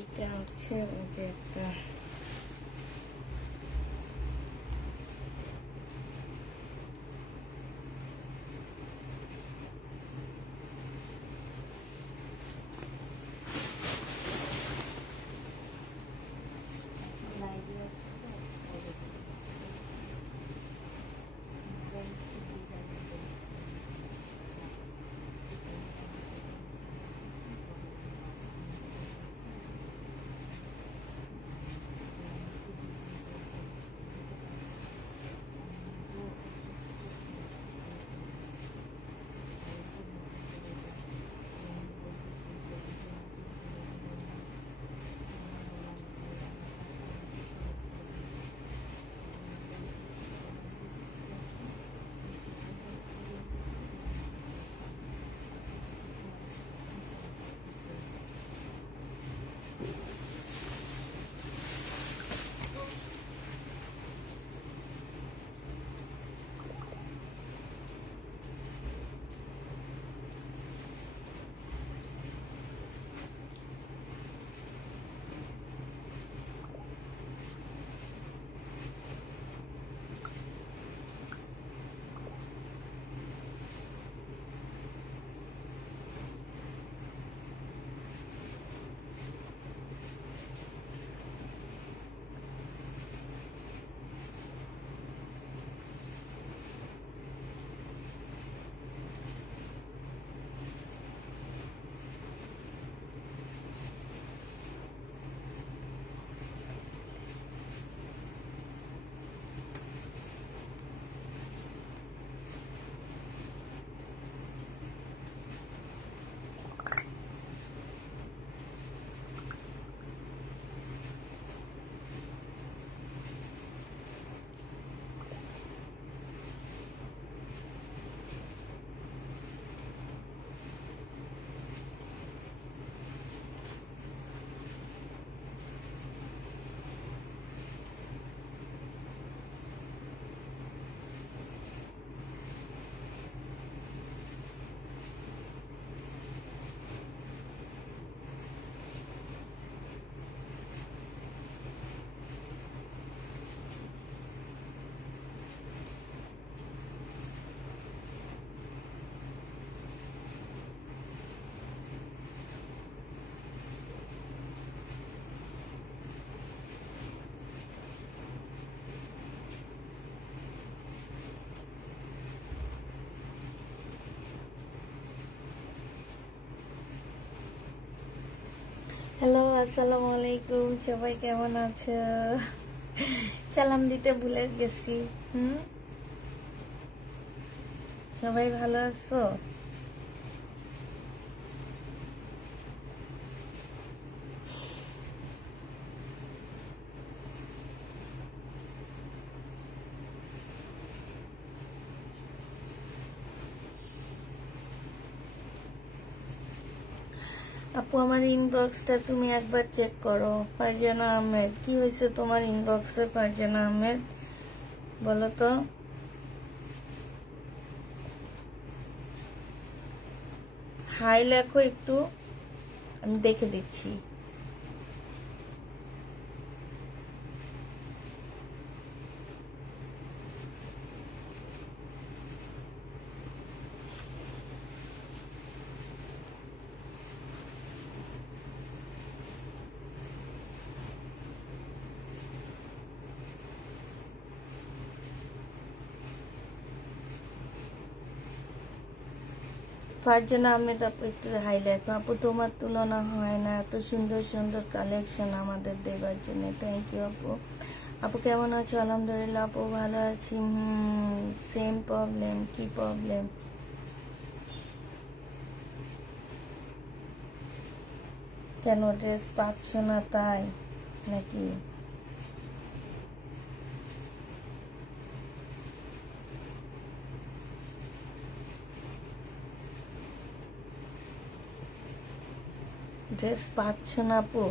এটা হচ্ছে ওই যে একটা হ্যালো, আসসালামু আলাইকুম। সবাই কেমন আছো? সালাম দিতে ভুলে গেছি। সবাই ভালো আছো? আপু, আমার ইনবক্সটা তুমি একবার চেক করো। ফারজানা আহমেদ, কি হয়েছে তোমার ইনবক্সে? ফারজানা আহমেদ, বলো তো। হাই লেখো একটু, আমি দেখে দিচ্ছি। ফারজানা আহমেদ আপু, একটু হাই লেখো। আপু, তোমার তুলনা হয় না, এত সুন্দর সুন্দর কালেকশন আমাদের দেবার জন্য। থ্যাংক ইউ আপু। আপু কেমন আছো? আলহামদুলিল্লাহ আপু, ভালো আছি। Same problem. কি প্রবলেম? কেন ড্রেস পাচ্ছ না তাই নাকি? ড্রেস পাচ্ছ না আপু?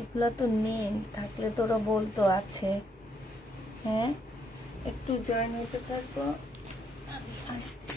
এগুলো তো নেই, থাকলে তোরা বলতো আছে। হ্যাঁ, একটু জয়েন হতে থাকো, আমি আসছি।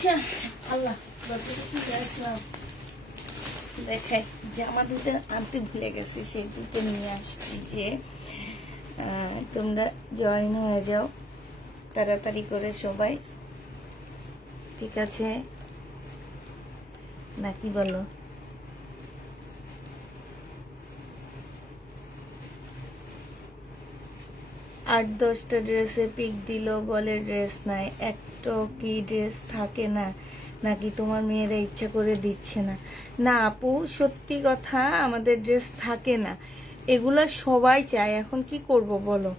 আচ্ছা আল্লাহ যতটুকু আসলাম দেখাই, জামা দুটো আনতে ভুলে গেছি, সেই দুটো নিয়ে আসছি। যে তোমরা জয়েন হয়ে যাও তাড়াতাড়ি করে সবাই, ঠিক আছে নাকি বলো? 8-10টা ড্রেসে পিক দিল, বলে ড্রেস নাই। একটা কি ড্রেস থাকে না নাকি তোমার মেয়েরা ইচ্ছা করে দিচ্ছে না? না আপু, সত্যি কথা, আমাদের ড্রেস থাকে না, এগুলা সবাই চায়। এখন কি করব বলো?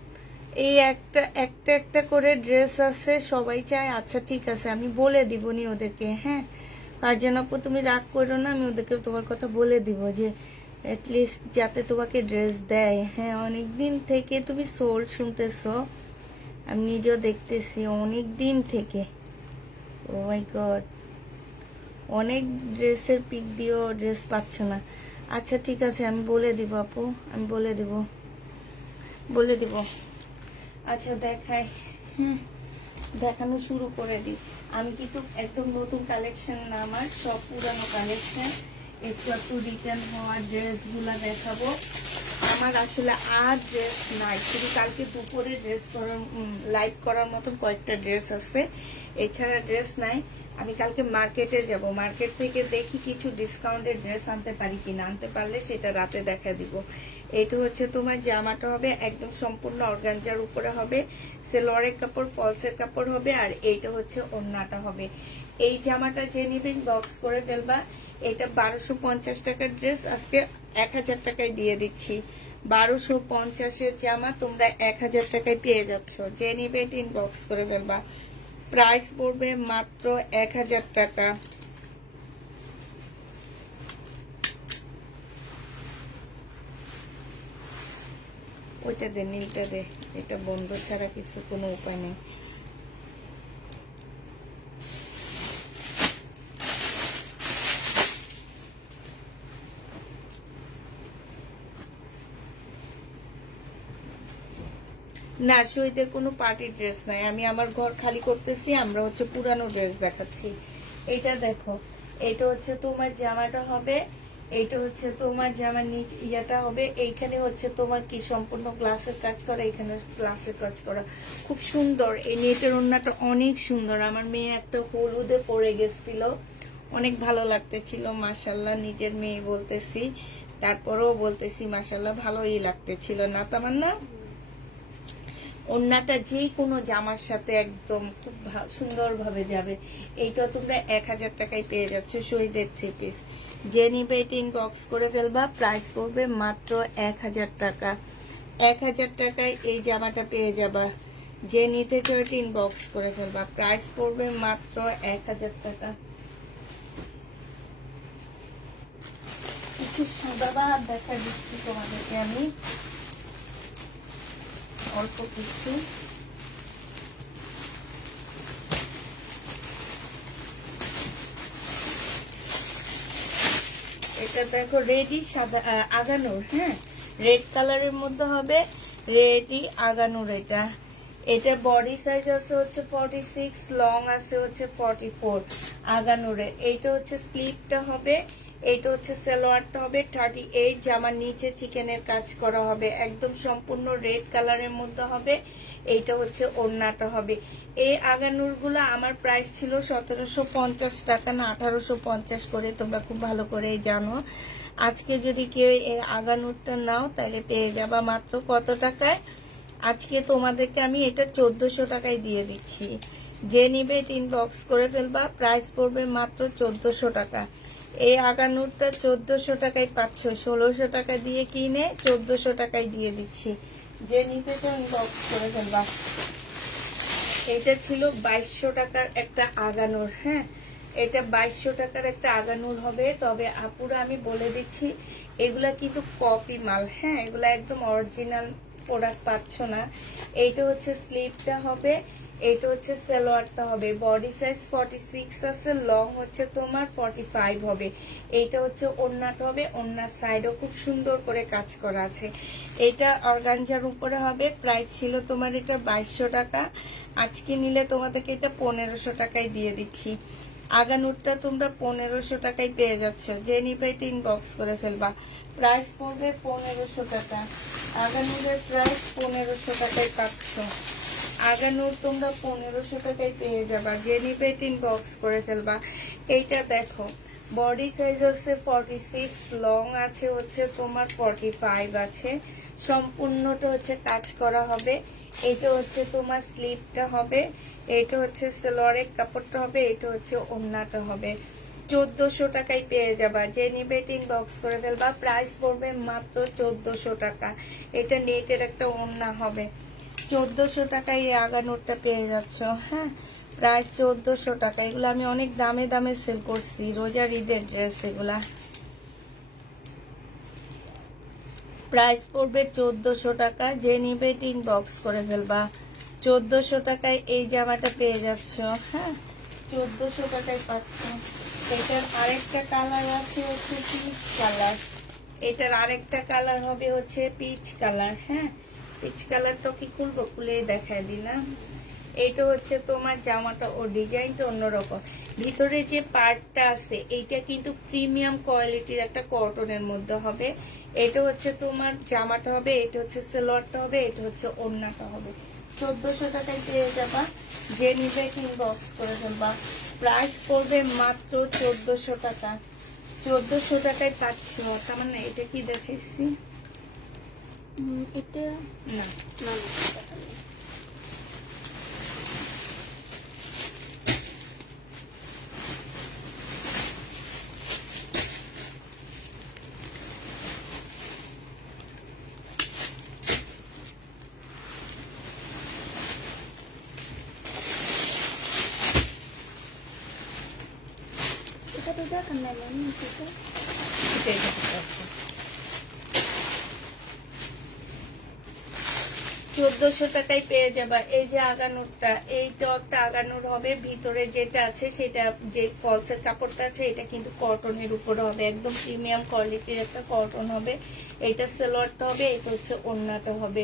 এই একটা একটা একটা করে ড্রেস আছে, সবাই চায়। আচ্ছা ঠিক আছে, আমি বলে দিব নি ওদেরকে। হ্যাঁ, আর যেন আপু তুমি রাগ করো না, আমি ওদেরকে তোমার কথা বলে দিব যে অ্যাটলিস্ট যাতে তোমাকে ড্রেস দেয়। হ্যাঁ, অনেক দিন থেকে তুমি সোল শুনতেছো, আমি নিজেও দেখতেছি অনেক দিন থেকে। ও মাই গড, অনেক ড্রেসের পিক দিও, ড্রেস পাচ্ছ না। আচ্ছা ঠিক আছে, আমি বলে দিব আপু, আমি বলে দিব, বলে দিব। আচ্ছা দেখাই, দেখানো শুরু করে দিই। আমি কিন্তু একদম নতুন কালেকশন না, আমার সব পুরানো কালেকশন। একটু একটু রিটার্ন হওয়া ড্রেসগুলো দেখাবো। আমার আসলে আর ড্রেস নাই, শুধু কালকে দুপুরে ড্রেস করার লাইভ করার মতন কয়েকটা ড্রেস আছে, এছাড়া ড্রেস নাই। আমি কালকে মার্কেটে যাব, মার্কেট থেকে দেখি কিছু ডিসকাউন্টের ড্রেস আনতে পারি কিনা, আনতে পারলে সেটা রাতে দেখা দিব। এটা হচ্ছে তোমার জামাটা হবে একদম সম্পূর্ণ অর্গানজার উপরে হবে, সেলোয়ারের কাপড়, ফলসের কাপড় হবে, আর এইটা হচ্ছে ওড়নাটা হবে। এই জামাটা যে নিবেন বক্স করে ফেলবা। এটা 1250 টাকার ড্রেস, আজকে 1000 টাকায় দিয়ে দিচ্ছি। 1250-এর জামা তোমরা 1000 টাকায় পেয়ে যাচ্ছ। যে নিবে ইনবক্স করে ফেলবা। প্রাইস পড়বে মাত্র 1000 টাকা। ওইটা দে, নীলটা দে, এটা বন্ধ ছাড়া কিছু কোনো উপায় নেই। না, শহীদের কোনো পার্টি ড্রেস নাই, আমি আমার ঘর খালি করতেছি, আমরা হচ্ছে পুরানো ড্রেস দেখাচ্ছি। এইটা দেখো, এটা হচ্ছে তোমার জামাটা হবে, এইটা হচ্ছে তোমার জামার নিচ ইয়াটা হবে। এইখানে হচ্ছে তোমার কি সম্পূর্ণ গ্লাসের কাজ করা, এখানে গ্লাসের কাজ করা, খুব সুন্দর। এই নেটের ওড়নাটা অনেক সুন্দর। আমার মেয়ে একটা হলুদে পরে গেছিল, অনেক ভালো লাগতেছিল, মাশাল্লাহ, নিজের মেয়ে বলতেছি, তারপরেও বলতেছি মাশাল্লাহ, ভালোই লাগতেছিল না তামান্না? ওড়নাটা যে কোনো জামার সাথে একদম খুব সুন্দরভাবে যাবে। এইটা তোমরা 1000 টাকায় পেয়ে যাচ্ছ, শহীদের 3 পিস। যে নিবে এটা ইনবক্স করে ফেলবা। প্রাইস পড়বে মাত্র 1000 টাকা। 1000 টাকায় এই জামাটা পেয়ে যাবা। যে নিতে চাও এটা ইনবক্স করে ফেলবা। প্রাইস পড়বে মাত্র 1000 টাকা। কিছু সাদাবাদ দেখা দিচ্ছি তোমাদেরকে আমি, অল্প কিছু। এটা দেখো, রেডি সাদা আগানোর, হ্যাঁ, রেড কালারের মধ্যে হবে, রেডি আগানোর। এটা এটা বডি সাইজ আছে হচ্ছে 46, লং আছে হচ্ছে 44 আগানোরে। এইটা হচ্ছে স্লিপটা হবে, এইটা হচ্ছে সালোয়ারটা হবে 38। জামার নিচে চিকেনের কাজ করা হবে, একদম সম্পূর্ণ রেড কালারের মধ্যে হবে। এইটা হচ্ছে ওড়নাটা হবে। এই আগানুর গুলো আমার প্রাইস ছিল 1750 টাকা না 1850 করে, তোমরা খুব ভালো করে জানো। আজকে যদি কেউ এই আগানুরটা নাও তাহলে পেয়ে যাবা মাত্র কত টাকায়? আজকে তোমাদেরকে আমি এটা 1400 টাকায় দিয়ে দিচ্ছি। যে নিবে ইনবক্স করে ফেলবা। প্রাইস পড়বে মাত্র 1400 টাকা। এই আগানুরটা 1400 টাকায় পাচ্ছ, 1600 টাকা দিয়ে কিনে 1400 টাকায় দিয়ে দিচ্ছি। যে নিতে চাও ইনবক্স করে ফেলবা। এটা ছিল 2200 টাকার একটা আগানুর, হ্যাঁ, এটা 2200 টাকার একটা আগানুর হবে। তবে আপুরা আমি বলে দিচ্ছি, এগুলা কিন্তু কপি মাল, হ্যাঁ, এগুলা একদম অরিজিনাল প্রোডাক্ট পাচ্ছ না। এইটা হচ্ছে স্লিভটা হবে, এইটা হচ্ছে সালোয়ারটা হবে। বডি সাইজ 46 আছে, লং হচ্ছে তোমার 45 হবে। এইটা হচ্ছে ওড়নাটা হবে, ওড়নার সাইডও খুব সুন্দর করে কাজ করা আছে। এটা অর্গানজার উপরে হবে। প্রাইস ছিল তোমার এটা 2200 টাকা, আজকে নিলে তোমাদেরকে এটা 1500 টাকায় দিয়ে দিচ্ছি। আগানুরটা তোমরা 1500 টাকায় পেয়ে যাচ্ছ, যে নিবে এটা ইনবক্স করে ফেলবা। প্রাইস পড়বে 1500 টাকা। আগানুরের প্রাইস 1500 টাকায় পাচ্ছ। আগানুর তোমরা 1500 টাকায় পেয়ে যাবা, যে নিবে এটা ইনবক্স করে ফেলবা। এইটা দেখো, বডি সাইজ হচ্ছে 46, লং আছে হচ্ছে তোমার 45 আছে। সম্পূর্ণটা হচ্ছে কাজ করা হবে। এটা হচ্ছে তোমার স্লিপটা হবে, এটা হচ্ছে সালোয়ারের কাপড়টা হবে, এটা হচ্ছে ওড়নাটা হবে। 1400 টাকায় পেয়ে যাবা, যে নিবে ইনবক্স করে ফেলবা। প্রাইস পড়বে মাত্র 1400 টাকা। এটা নেটের একটা ওড়না হবে। 1400 টাকায় এই আগানোরটা পেয়ে যাচ্ছ। হ্যাঁ, প্রায় 1400 টাকা। এগুলো আমি অনেক দামে দামে সেল করছি, রোজার ঈদের ড্রেস এগুলা। প্রাইস পড়বে 1400 টাকা, যে নিবে ইনবক্স করে ফেলবা। 1400 টাকায় এই জামাটা পেয়ে যাচ্ছ। হ্যাঁ, 1400 টাকায় পাচ্ছ। এটার আরেকটা কালার আছে হচ্ছে পিচ কালার। এটার আরেকটা কালার হবে হচ্ছে পিচ কালার। হ্যাঁ, পিচ কালারটা কি খুলবো, খুলেই দেখায় দিলাম। এইটা হচ্ছে তোমার জামাটা, ও ডিজাইনটা অন্যরকম। ভিতরে যে পার্টটা আছে এইটা কিন্তু প্রিমিয়াম কোয়ালিটির একটা কটনের মধ্যে হবে। এটা হচ্ছে তোমার জামাটা হবে, এটা হচ্ছে সালোয়ারটা হবে, এটা হচ্ছে ওড়নাটা হবে। 1400 টাকায় পেয়ে যাবা, যে নিবে ইনবক্স করে ফেলবা। প্রাইস পড়বে মাত্র 1400 টাকা। 1400 টাকায় পাচ্ছ। তার মানে এটা কি দেখাইছি, এটা না না এটা তো দেখান না ম্যাম। এটা এটাই দেখাতে পারছি। 1400 টাকায় পেয়ে যাবা। এই যে আগানুরটা, এইটা একটা আগানুর হবে। ভিতরে যেটা আছে সেটা, যে ফলসের কাপড়টা আছে এটা কিন্তু কটনের উপর হবে, একদম প্রিমিয়াম কোয়ালিটির একটা কটন হবে। এটা সালোয়ারটা হবে, এটা হচ্ছে ওড়নাটা হবে।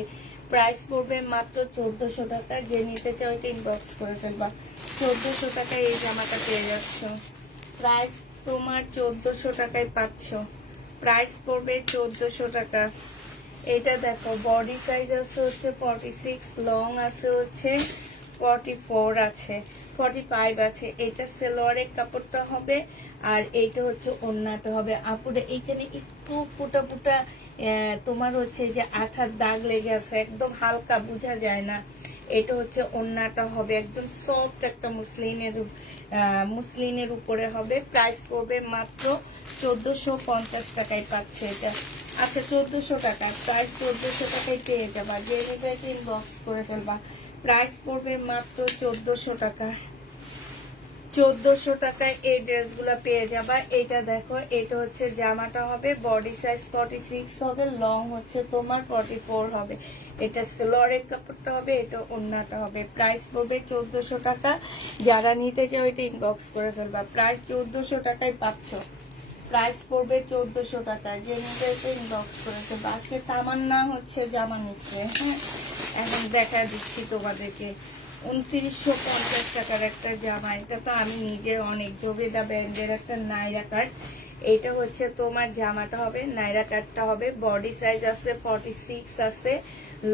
প্রাইস পড়বে মাত্র 1400 টাকা, যে নিতে চাও এটা ইনবক্স করে ফেলবা। 1400 টাকায় এই জামাটা পেয়ে যাচ্ছ। প্রাইস তোমার 1400 টাকায় পাচ্ছ। প্রাইস পড়বে 1400 টাকা। এটা দেখো, বডি সাইজ আছে হচ্ছে 46, লং আছে হচ্ছে 44 আছে, 45 আছে। এটা সালোয়ারের কাপড়টা হবে, আর এইটা হচ্ছে ওড়নাটা হবে। আপুরে এইখানে একটু ফুটা ফুটা তোমার হচ্ছে যে আঠার দাগ লেগে আছে, একদম হালকা, বোঝা যায় না। এটা হচ্ছে ওড়নাটা হবে, একদম সফট একটা মুসলিনের উপরে হবে। প্রাইস পড়বে মাত্র 1450 টাকায় পাচ্ছে এটা। আচ্ছা, 1400 টাকা। প্রাইস 1400 টাকায় পেয়ে যাবা, যে নিবে ইনবক্স করে ফেলবা। প্রাইস পড়বে মাত্র 1400 টাকা। 1400 টাকায় এই ড্রেসগুলো পেয়ে যাবা। এটা দেখো, এটা হচ্ছে জামাটা হবে, বডি সাইজ 46 হবে, লং হচ্ছে তোমার 44 হবে। এটা সালোয়ারের কাপড়টা হবে, এটা ওড়নাটা হবে। প্রাইস পড়বে 1400 টাকা। যারা নিতে চাও এটা ইনবক্স করে ফেলবা। প্রাইস 1400 টাকায় পাচ্ছ। প্রাইস পড়বে 1400 টাকা, যে নিতে ইনবক্স করে ফেলবা। আজকে তামান্না হচ্ছে জামা নিচ্ছে। হ্যাঁ, এখন দেখা দিচ্ছি তোমাদেরকে। 2950 টাকার একটা জামা। এটা তো আমি নিজে অনেক, জবেদা ব্র্যান্ডের একটা নাইরা কাট। এটা হচ্ছে তোমার জামাটা হবে, নাইরা কাটটা হবে। বডি সাইজ আছে 46 আছে,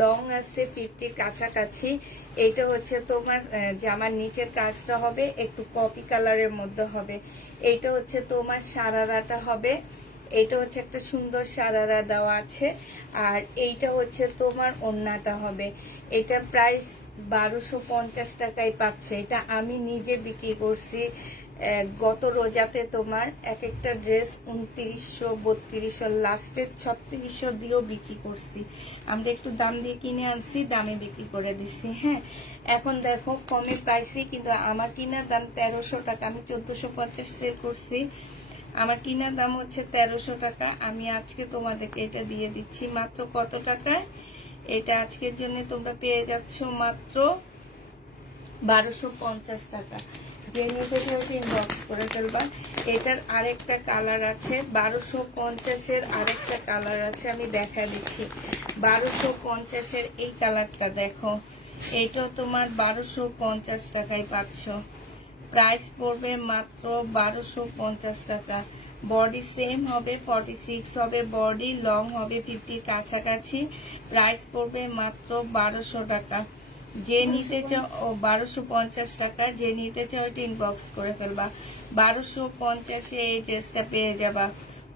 লং আছে 50 কাছাকাছি। এটা হচ্ছে তোমার জামার নিচের কাজটা হবে একটু কপি কালারের মধ্যে হবে। এইটা হচ্ছে তোমার সারারাটা হবে, এটা হচ্ছে একটা সুন্দর সারারা দেওয়া আছে। আর এইটা হচ্ছে তোমার ওড়নাটা হবে। এটা প্রাইস 1250 টাকায় পাচ্ছে। এটা আমি নিজে বিক্রি করছি গত রোজাতে। তোমার এক একটা ড্রেস 2900, 3200, লাস্টের 3600 দিয়েও বিক্রি করছি। আমরা একটু দাম দিয়ে কিনে আনছি, দামে বিক্রি করে দিছি। হ্যাঁ, এখন দেখো কমে প্রাইসে, কিন্তু আমার কিনার দাম 1300 টাকা। আমি 1450 সেল করছি, আমার কিনার দাম হচ্ছে 1300 টাকা। আমি আজকে তোমাদেরকে এটা দিয়ে দিচ্ছি মাত্র কত টাকায়? এটা আজকের জন্য তোমরা পেয়ে যাচ্ছ মাত্র 1250 টাকা। যে নিতে ইনবক্স করে ফেলবা। এটার আরেকটা কালার আছে, 1250-এর আরেকটা কালার আছে, আমি দেখা দিচ্ছি। 1250-এর এই কালারটা দেখো, এটা তোমার 1250 টাকায় পাচ্ছ। প্রাইস পড়বে মাত্র 1250 টাকা। বডি সেম হবে, 46 হবে বডি, লং হবে 50 কাছাকাছি। প্রাইস পড়বে মাত্র 1200 টাকা। যে নিতে চাও 1250 টাকা, যে নিতে চাও এটা ইনবক্স করে ফেলবা। 1250-এ এই ড্রেসটা পেয়ে যাবা।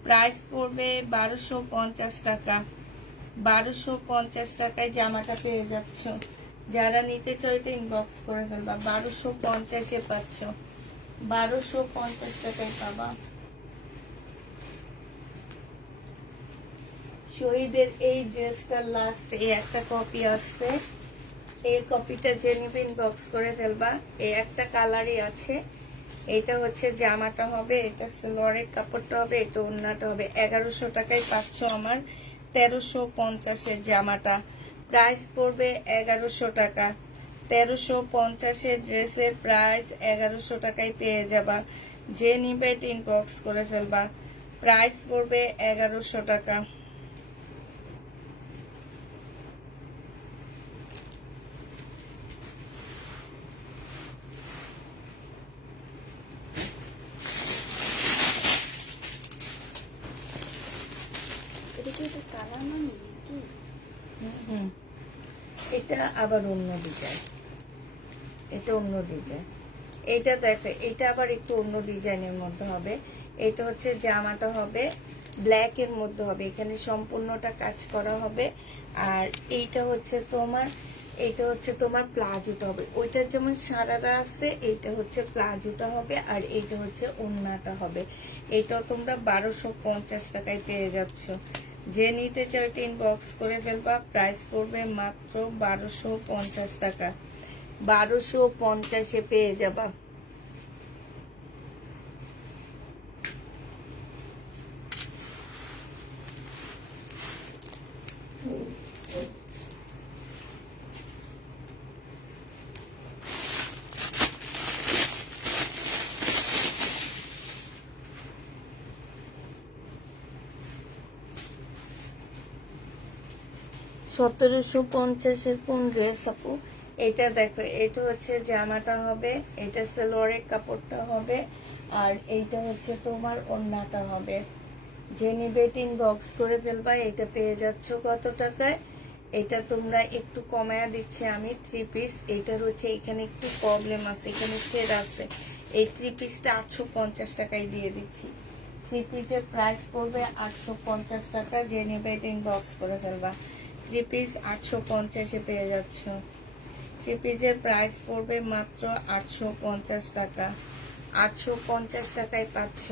প্রাইস পড়বে 1250 টাকা। 1250 টাকায় জামাটা পেয়ে যাচ্ছ। যারা নিতে চাও এটা ইনবক্স করে ফেলবা। 1250-এ পাচ্ছ, 1250 টাকায় পাবা। শহীদের এই ড্রেসটার লাস্ট এই একটা কপি আসছে, এই কপিটা যে নিবে ইনবক্স করে ফেলবা। এই একটা কালারই আছে। এটা হচ্ছে জামাটা হবে, এটা সালোয়ারের কাপড়টা হবে, এটা ওড়নাটা হবে। 1100 টাকায় পাচ্ছ আমার 1350-এর জামাটা। প্রাইস পড়বে 1100 টাকা। 1350-এর ড্রেসের প্রাইস 1100 টাকায় পেয়ে যাবা। যে নিবে এটা ইনবক্স করে ফেলবা। প্রাইস পড়বে 1100 টাকা। এটা কি এটা কালার না নাকি? হুম, এটা আবার অন্য ডিজাইন, এটা অন্য ডিজাইন। এটা দেখো, এটা আবার একটু অন্য ডিজাইনের মধ্যে হবে। এটা হচ্ছে জামাটা হবে ব্ল্যাক এর মধ্যে হবে, এখানে সম্পূর্ণটা কাজ করা হবে। আর এইটা হচ্ছে তোমার, এটা হচ্ছে তোমার প্লাজোটা হবে। ওইটার যেমন সারারা আছে, এইটা হচ্ছে প্লাজোটা হবে। আর এইটা হচ্ছে ওড়নাটা হবে। এটাও তোমরা 1250 টাকায় পেয়ে যাচ্ছ। যে নিতে চাও এটা ইনবক্স করে ফেলবা। প্রাইস পড়বে মাত্র 1250 টাকা। 1250-এ পেয়ে যাবা। সতেরোশো পঞ্চাশের কোন ড্রেস আপু? এটা দেখো, এটা হচ্ছে জামাটা হবে, এটা সালোয়ারের কাপড়টা হবে, আর এইটা হচ্ছে তোমার ওড়নাটা হবে। যে নিবে বক্স করে ফেলবা। এটা পেয়ে যাচ্ছ কত টাকায়? এটা তোমরা একটু কমায়া দিচ্ছে আমি। 3 পিস, এটার হচ্ছে এখানে একটু প্রবলেম আছে, এখানে ছেড় আছে। এই 3 পিসটা 850 টাকায় দিয়ে দিচ্ছি। 3 পিসের প্রাইস পড়বে 850 টাকা। যে নিবে বক্স করে ফেলবা। 3 পিস 850-এ পেয়ে যাচ্ছ। 3 পিসের প্রাইস পড়বে মাত্র 850 টাকা। 850 টাকায় পাচ্ছ।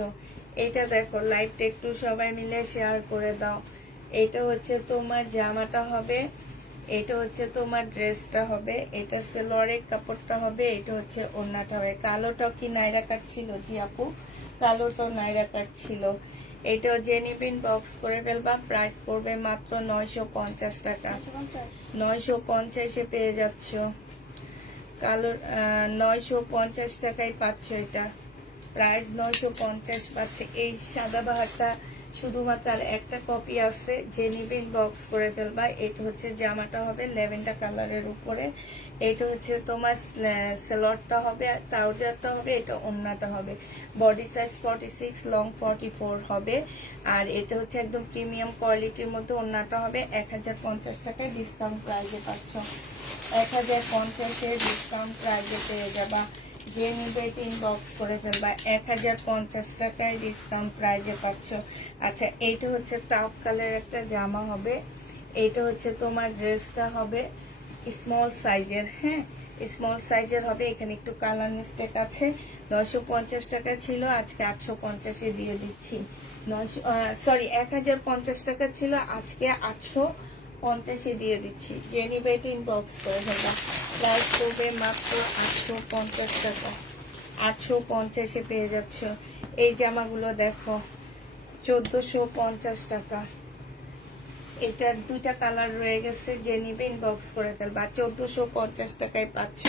এটা দেখো, লাইভটা একটু সবাই মিলে শেয়ার করে দাও। এটা হচ্ছে তোমার জামাটা হবে, এটা হচ্ছে তোমার ড্রেসটা হবে, এটা সালোয়ারের কাপড়টা হবে, এটা হচ্ছে ওড়নাটা হবে। কালোটাও কি নাইরা কাট ছিল? জি আপু, কালোটাও নাইরা কাট ছিল। এটাও জেনিপিন বক্স করে ফেলবা। প্রাইস পড়বে মাত্র 950 টাকা। 950-এ পেয়ে যাচ্ছ। কালো 950 টাকায় পাচ্ছ এটা। প্রাইস 950 পাচ্ছে। এই সাদা বাহারটা শুধুমাত্র আর একটা কপি আছে, যে নিবে বক্স করে ফেলবা। এটা হচ্ছে জামাটা হবে ল্যাভেন্ডার কালারের উপরে, এটা হচ্ছে তোমার সালোয়ারটা হবে, আর ট্রাউজারটা হবে, এটা ওড়নাটা হবে। বডি সাইজ 46, লং 44 হবে। আর এটা হচ্ছে একদম প্রিমিয়াম কোয়ালিটির মধ্যে ওড়নাটা হবে। 1050 টাকায় ডিসকাউন্ট প্রাইসে পাচ্ছ। 1050-এর ডিসকাউন্ট প্রাইসে পেয়ে যাবা। যে নিবে বক্স করে ফেলবা। 1050 টাকায় ডিসকাউন্ট প্রাইজে পাচ্ছ। আচ্ছা, এইটা হচ্ছে টাপ কালার একটা জামা হবে, এইটা হচ্ছে তোমার ড্রেসটা হবে স্মল সাইজের। হ্যাঁ, স্মল সাইজের হবে। এখানে একটু কালার মিস্টেক আছে। 950 টাকা ছিল, আজকে 850-এ দিয়ে দিচ্ছি। 1050 টাকা ছিল, আজকে 850-এ দিয়ে দিচ্ছি। যে নিবে বক্স করে ফেলবা। প্রাইস করবে মাত্র 850 টাকা। 850-এ পেয়ে যাচ্ছ। এই জামাগুলো দেখো, 1450 টাকা। এটার দুইটা কালার রয়ে গেছে, যে নিবে ইনবক্স করে ফেলবা। 1450 টাকায় পাচ্ছ।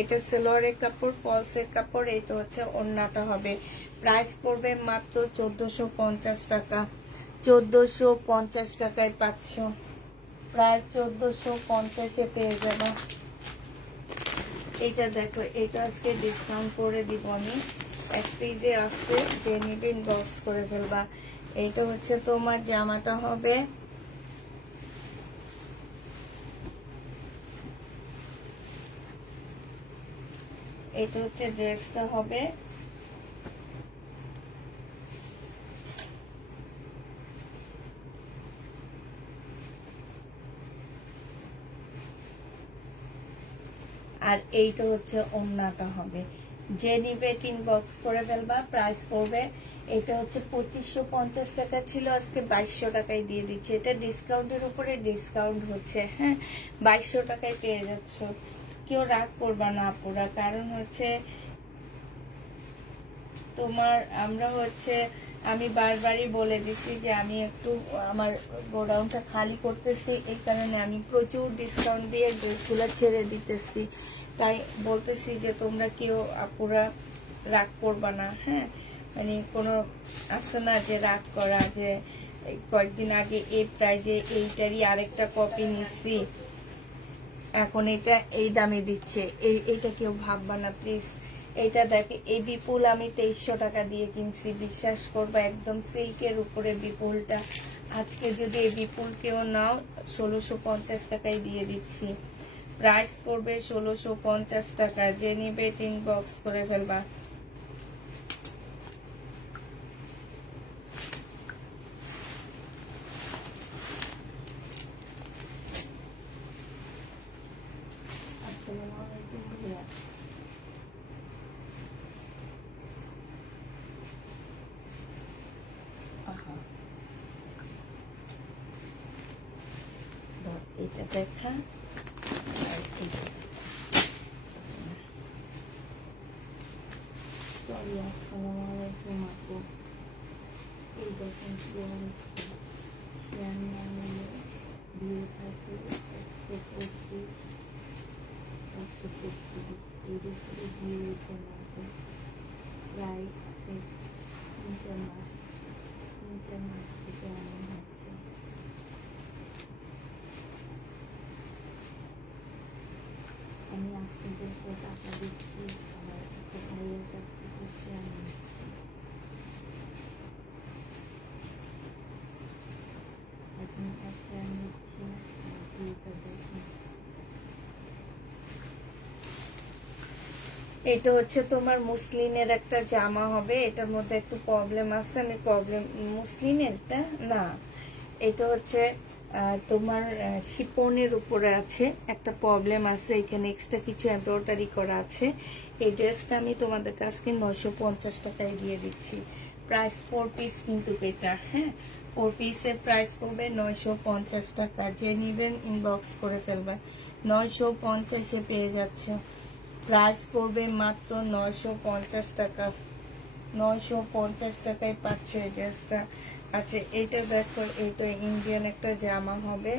এটা সালোয়ারের কাপড়, ফলসের কাপড়, এটা হচ্ছে ওড়নাটা হবে। প্রাইস পড়বে মাত্র 1450 টাকা। 1450 টাকায় পাচ্ছ। প্রায় 1450-এ পেয়ে যাবে। এইটা দেখো, এটা আজকে ডিসকাউন্ট করে দিব আমি। এক পেজে আছে, যে নিবে ইনবক্স করে ফেলবা। এইটা হচ্ছে তোমার জামাটা হবে, এটা হচ্ছে ড্রেসটা হবে। আর এইটা হচ্ছে ওড়নাটা হবে। যে নিবে ইনবক্স করে ফেলবা। প্রাইস পড়বে, এটা হচ্ছে 2550 টাকা ছিল, আজকে 2200 টাকায় দিয়ে দিচ্ছি। এটা ডিসকাউন্টের উপরে ডিসকাউন্ট হচ্ছে, হ্যাঁ, 2200 টাকায় পেয়ে যাচ্ছ। কেউ রাগ করবা না আপুরা, কারণ হচ্ছে তোমার আমরা হচ্ছে, আমি বারবারই বলে দিছি যে আমি একটু আমার গোডাউনটা খালি করতেছি, এই কারণে আমি প্রচুর ডিসকাউন্ট দিয়ে ড্রেসগুলো ছেড়ে দিতেছি। তাই বলতেছি যে তোমরা কেউ আপুরা রাগ করবা না, হ্যাঁ, মানে কোনো আছে না যে রাগ করা, যে কয়েকদিন আগে এই প্রাইজে এইটারই আরেকটা কপি নিচ্ছি, এখন এটা এই দামে দিচ্ছে, এইটা কেউ ভাববা না প্লিজ। এইটা দেখে, এই বিপুল আমি 2300 টাকা দিয়ে কিনছি, বিশ্বাস করবো, একদম সিল্কের উপরে বিপুলটা। আজকে যদি এই বিপুল কেউ নাও, 1650 টাকায় দিয়ে দিচ্ছি। প্রাইস পড়বে 1650 টাকা। যে নিবে ইনবক্স করে ফেলবা। আসসালামু আলাইকুম ভাইয়া। আহা, এটা দেখা, আর এইটা সরি। আসসালামু আলাইকুম আপু। এই দেখেন কি অবস্থা, শেয়ার না নিলে দিয়ে থাকে 125, 135, এর উপরে দিয়ে উঠে না। প্রায় 3-4 মাস থেকে এমন হচ্ছে। আমি আপনাদেরকে টাকা দিচ্ছি, আবার একটা ভাইয়ের কাছ থেকে শেয়ার নিচ্ছি। এখন শেয়ার নিচ্ছি, ভিউটা দেখুন। এটা হচ্ছে তোমার মুসলিনের একটা জামা হবে, এটার মধ্যে একটু প্রবলেম আছে, আমি মুসলিনেরটা না, এটা হচ্ছে তোমার শিপনের উপরে আছে, একটা প্রবলেম আছে, এখানে এক্সট্রা কিছু এমব্রয়ডারি করা আছে। এই ড্রেসটা আমি তোমাদের কাছকে 950 টাকায় দিয়ে দিচ্ছি। প্রাইস 4 পিস কিন্তু এটা, হ্যাঁ, 4 পিসের প্রাইস পড়বে 950 টাকা। যে নিবেন ইনবক্স করে ফেলবেন। 950-এ পেয়ে যাচ্ছে। প্রাইস পড়বে মাত্র 950 টাকা। 950 টাকায় পাচ্ছ এই ড্রেসটা। আচ্ছা, এইটা দেখো, এইটা ইন্ডিয়ান একটা জামা হবে।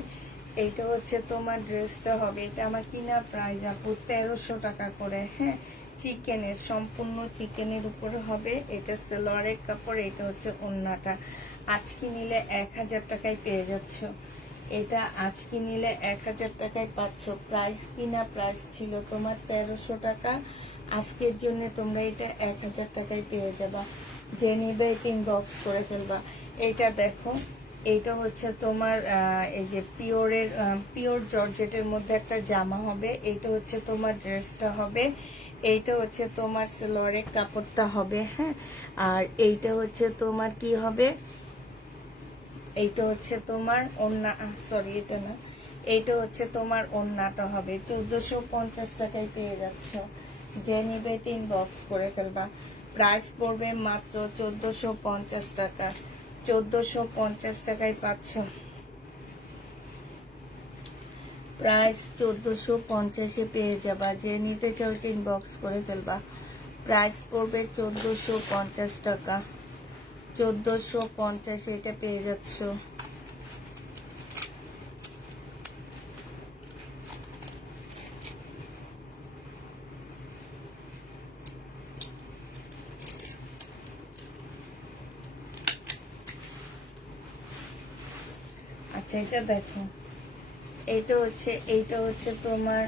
এইটা হচ্ছে তোমার ড্রেসটা হবে, এটা আমার কিনা প্রাইস আপু 1300 টাকা করে, হ্যাঁ, চিকেনের, সম্পূর্ণ চিকেনের উপরে হবে। এটা সালোয়ারের কাপড়, এটা হচ্ছে ওড়নাটা। আজকে নিলে 1000 টাকায় পেয়ে যাচ্ছ। এটা আজকে নিলে 1000 টাকায় পাচ্ছ। প্রাইস কিনা প্রাইস ছিল তোমার 1300 টাকা, আজকের জন্য তোমরা এটা 1000 টাকায় পেয়ে যাবা। যে নিবে এটা ইনবক্স করে ফেলবা। এইটা দেখো, এইটা হচ্ছে তোমার এই যে পিওর জর্জেটের মধ্যে একটা জামা হবে। এইটা হচ্ছে তোমার ড্রেসটা হবে। এইটা হচ্ছে তোমার সালোয়ারের কাপড়টা হবে, হ্যাঁ, আর এইটা হচ্ছে তোমার কি হবে, এইটা হচ্ছে তোমার ওড়না, সরি এটা না, এইটা হচ্ছে তোমার ওড়নাটা হবে। 1450 টাকায় পেয়ে যাচ্ছ। যে নিবে ইনবক্স করে ফেলবা। প্রাইস পড়বে মাত্র 1450 টাকা। 1450 টাকায় পাচ্ছ। প্রাইস 1450-এ পেয়ে যাবা। যে নিতে চাও ইনবক্স করে ফেলবা। প্রাইস পড়বে 1450 টাকা। 1450 এটা পেয়ে যাচ্ছ। আচ্ছা, এটা দেখো, এইটা হচ্ছে তোমার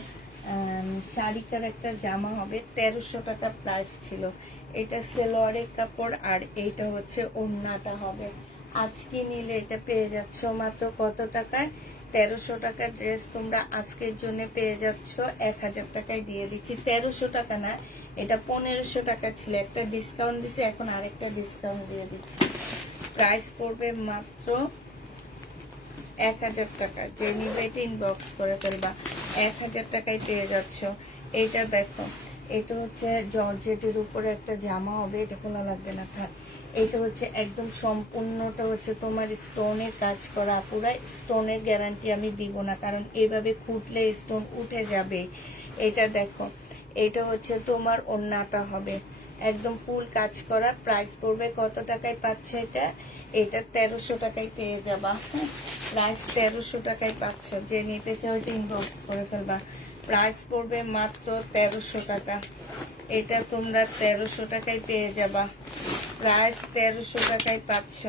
শাড়িকার একটা জামা হবে, 1300 টাকা প্রাইস ছিল। এটা সেলোয়ারের কাপড় আর এইটা হচ্ছে ওড়নাটা হবে। আজকে নিলে এটা পেয়ে যাচ্ছ মাত্র কত টাকায়? 1300 টাকার ড্রেস তোমরা আজকের জন্য পেয়ে যাচ্ছ 1000 টাকায় দিয়ে দিচ্ছি। 1300 টাকা না, এটা 1500 টাকা ছিল, একটা ডিসকাউন্ট দিছি, এখন আরেকটা ডিসকাউন্ট দিয়ে দিচ্ছি। প্রাইস পড়বে মাত্র 1000 টাকা। যে নিবে এটা ইনবক্স করে ফেলবা, 1000 টাকায় পেয়ে যাচ্ছ। এইটা দেখো, এটা হচ্ছে জর্জেটের উপরে একটা জামা হবে, এটা খোলা লাগবে না, থাক। এটা হচ্ছে একদম সম্পূর্ণটা হচ্ছে তোমার স্টোনের কাজ করা। পুরো স্টোনের গ্যারান্টি আমি দিব না, কারণ এইভাবে খুঁটলে স্টোন উঠে যাবে। এটা দেখো, এটা হচ্ছে তোমার ওড়নাটা হবে একদম ফুল কাজ করা। প্রাইস পড়বে কত টাকায় পাচ্ছে এটা? এটা 1300 টাকায় পেয়ে যাবা। প্রাইস 1300 টাকায় পাচ্ছ। যে নিতে চাও এটা ইনবক্স করে ফেলবা। প্রাইস পড়বে মাত্র 1300 টাকা। এটা তোমরা 1300 টাকায় পেয়ে যাবা। প্রাইস 1300 টাকায় পাচ্ছ।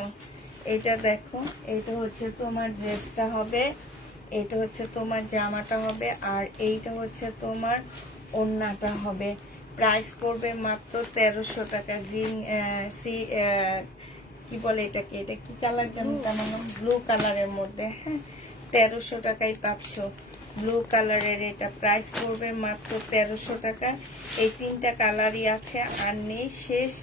এটা দেখো, এটা হচ্ছে তোমার ড্রেসটা হবে, এটা হচ্ছে তোমার জামাটা হবে, আর এইটা হচ্ছে তোমার ওড়নাটা হবে। প্রাইস পড়বে মাত্র 1300 টাকা। গ্রিন কি বলে এটাকে, এটা কি কালার জানি, তেমন ব্লু কালারের মধ্যে, হ্যাঁ, 1300 টাকায় পাচ্ছ ব্লু কালারের। এটা প্রাইস পড়বে মাত্র 1300 টাকা। এই 3টা কালারই আছে, আর নেই, শেষ।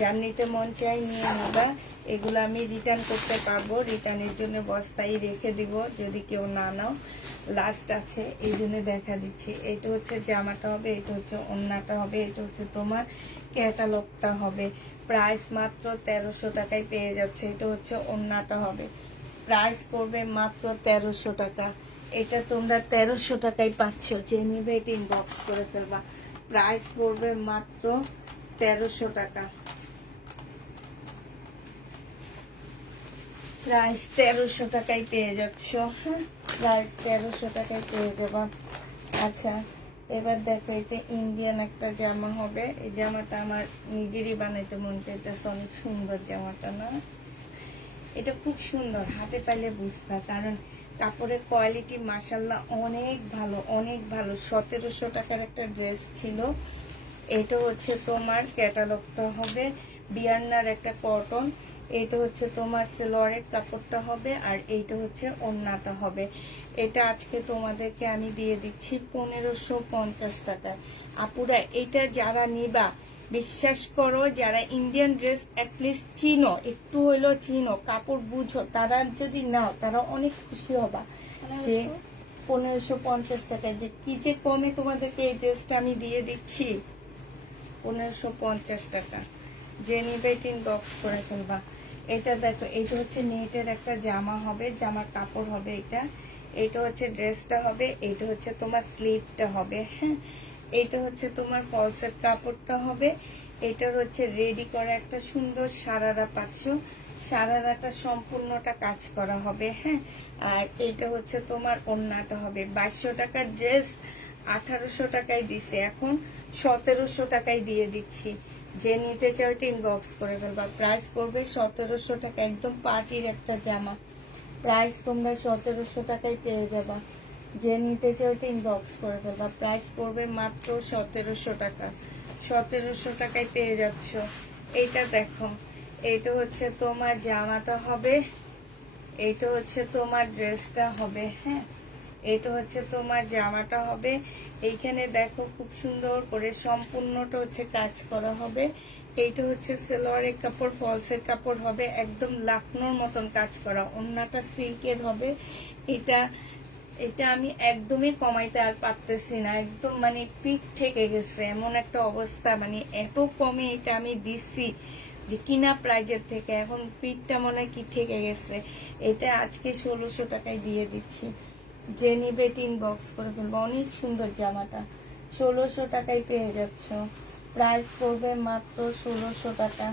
যার নিতে মন চাই নিয়ে নিবা। এগুলো আমি রিটার্ন করতে পারবো, রিটার্নের জন্য বস্তায় রেখে দিব যদি কেউ না নাও। লাস্ট আছে এই জন্য দেখা দিচ্ছি। এটা হচ্ছে জামাটা হবে, এটা হচ্ছে ওড়নাটা হবে, এটা হচ্ছে তোমার ক্যাটালগটা হবে। প্রাইস মাত্র 1300 টাকায় পেয়ে যাচ্ছে। এটা হচ্ছে ওড়নাটা হবে, প্রাইস পড়বে মাত্র 1300 টাকা। এটা তোমরা 1300 টাকায় পাচ্ছ। যে নিবে এটা ইনবক্স করে ফেলবা। প্রাইস পড়বে মাত্র 1300 টাকা। প্রাইস 1300 টাকায় পেয়ে যাচ্ছ। হ্যাঁ, প্রাইস 1300 টাকায় পেয়ে যাবা। আচ্ছা, এবার দেখো, এটা ইন্ডিয়ান একটা জামা হবে। এই জামাটা আমার নিজেরই বানাইতে মন চাইতেছে, অনেক সুন্দর জামাটা না? এটা খুব সুন্দর, হাতে পাইলে বুঝতা, কারণ কাপড়ের কোয়ালিটি মাশাল্লাহ অনেক ভালো, অনেক ভালো। 1700 টাকার একটা ড্রেস ছিল। এটা হচ্ছে তোমার ক্যাটালগটা হবে, বিয়ান্নার একটা কটন। এটা হচ্ছে তোমার সেলোয়ারের কাপড়টা হবে, আর এইটা হচ্ছে ওড়নাটা হবে। এটা আজকে তোমাদেরকে আমি দিয়ে দিচ্ছি 1550 টাকায়। আপুরা, এটা যারা নিবা, বিশ্বাস করো, যারা ইন্ডিয়ান ড্রেস অ্যাটলিস্ট চিনো, একটু হইলেও চিনো, কাপড় বুঝো, তারা যদি নাও, তারা অনেক খুশি হবা যে 1550 টাকায় যে কি যে কমে তোমাদেরকে এই ড্রেসটা আমি দিয়ে দিচ্ছি। 1550 টাকা। যে নিবে ইনবক্স করে ফেলবা। এটা দেখো, এটা হচ্ছে নেটের একটা জামা হবে, জামার কাপড় হবে এটা। এটা হচ্ছে ড্রেসটা হবে, এটা হচ্ছে তোমার স্লিভটা হবে, হ্যাঁ। এটা হচ্ছে তোমার ফলসের কাপড়টা হবে। এটার হচ্ছে রেডি করা একটা সুন্দর সারারা পাচ্ছ। সারারাটা সম্পূর্ণটা কাজ করা হবে, হ্যাঁ। আর এটা হচ্ছে তোমার ওড়নাটা হবে। 2200 টাকার ড্রেস 1800 টাকায় দিছে, এখন 1700 টাকায় দিয়ে দিচ্ছি। যে নিতে চাও এটা ইনবক্স করে ফেলবা। প্রাইস পড়বে 1700 টাকা, একদম পার্টির একটা জামা। প্রাইস তোমরা 1700 টাকায় পেয়ে যাবা। যে নিতে চাও এটা ইনবক্স করে ফেলবা। প্রাইস পড়বে মাত্র 1700 টাকা। 1700 টাকায় পেয়ে যাচ্ছ। এইটা দেখো, এইটা হচ্ছে তোমার জামাটা হবে, এইটা হচ্ছে তোমার ড্রেসটা হবে, হ্যাঁ। এটা হচ্ছে তোমার জামাটা হবে। এইখানে দেখো খুব সুন্দর করে সম্পূর্ণটা হচ্ছে কাজ করা হবে। এইটা হচ্ছে সেলোয়ারের কাপড়, ফলসের কাপড় হবে, একদম লাকনোর মতন কাজ করা। ওড়নাটা সিল্কের হবে। এটা এটা আমি একদমই কমাইতে আর পারতেছি না, একদম মানে পিঠ ঠেকে গেছে এমন একটা অবস্থা। মানে এত কমে এটা আমি দিচ্ছি যে কিনা প্রাইজের থেকে, এখন পিঠটা মনে হয় কি ঠেকে গেছে। এটা আজকে 1600 টাকায় দিয়ে দিচ্ছি। যে নিবে ইনবক্স করে ফেলবো। অনেক সুন্দর জামাটা, 1600 টাকায় পেয়ে যাচ্ছ। প্রাইস পড়বে মাত্র 1600 টাকা।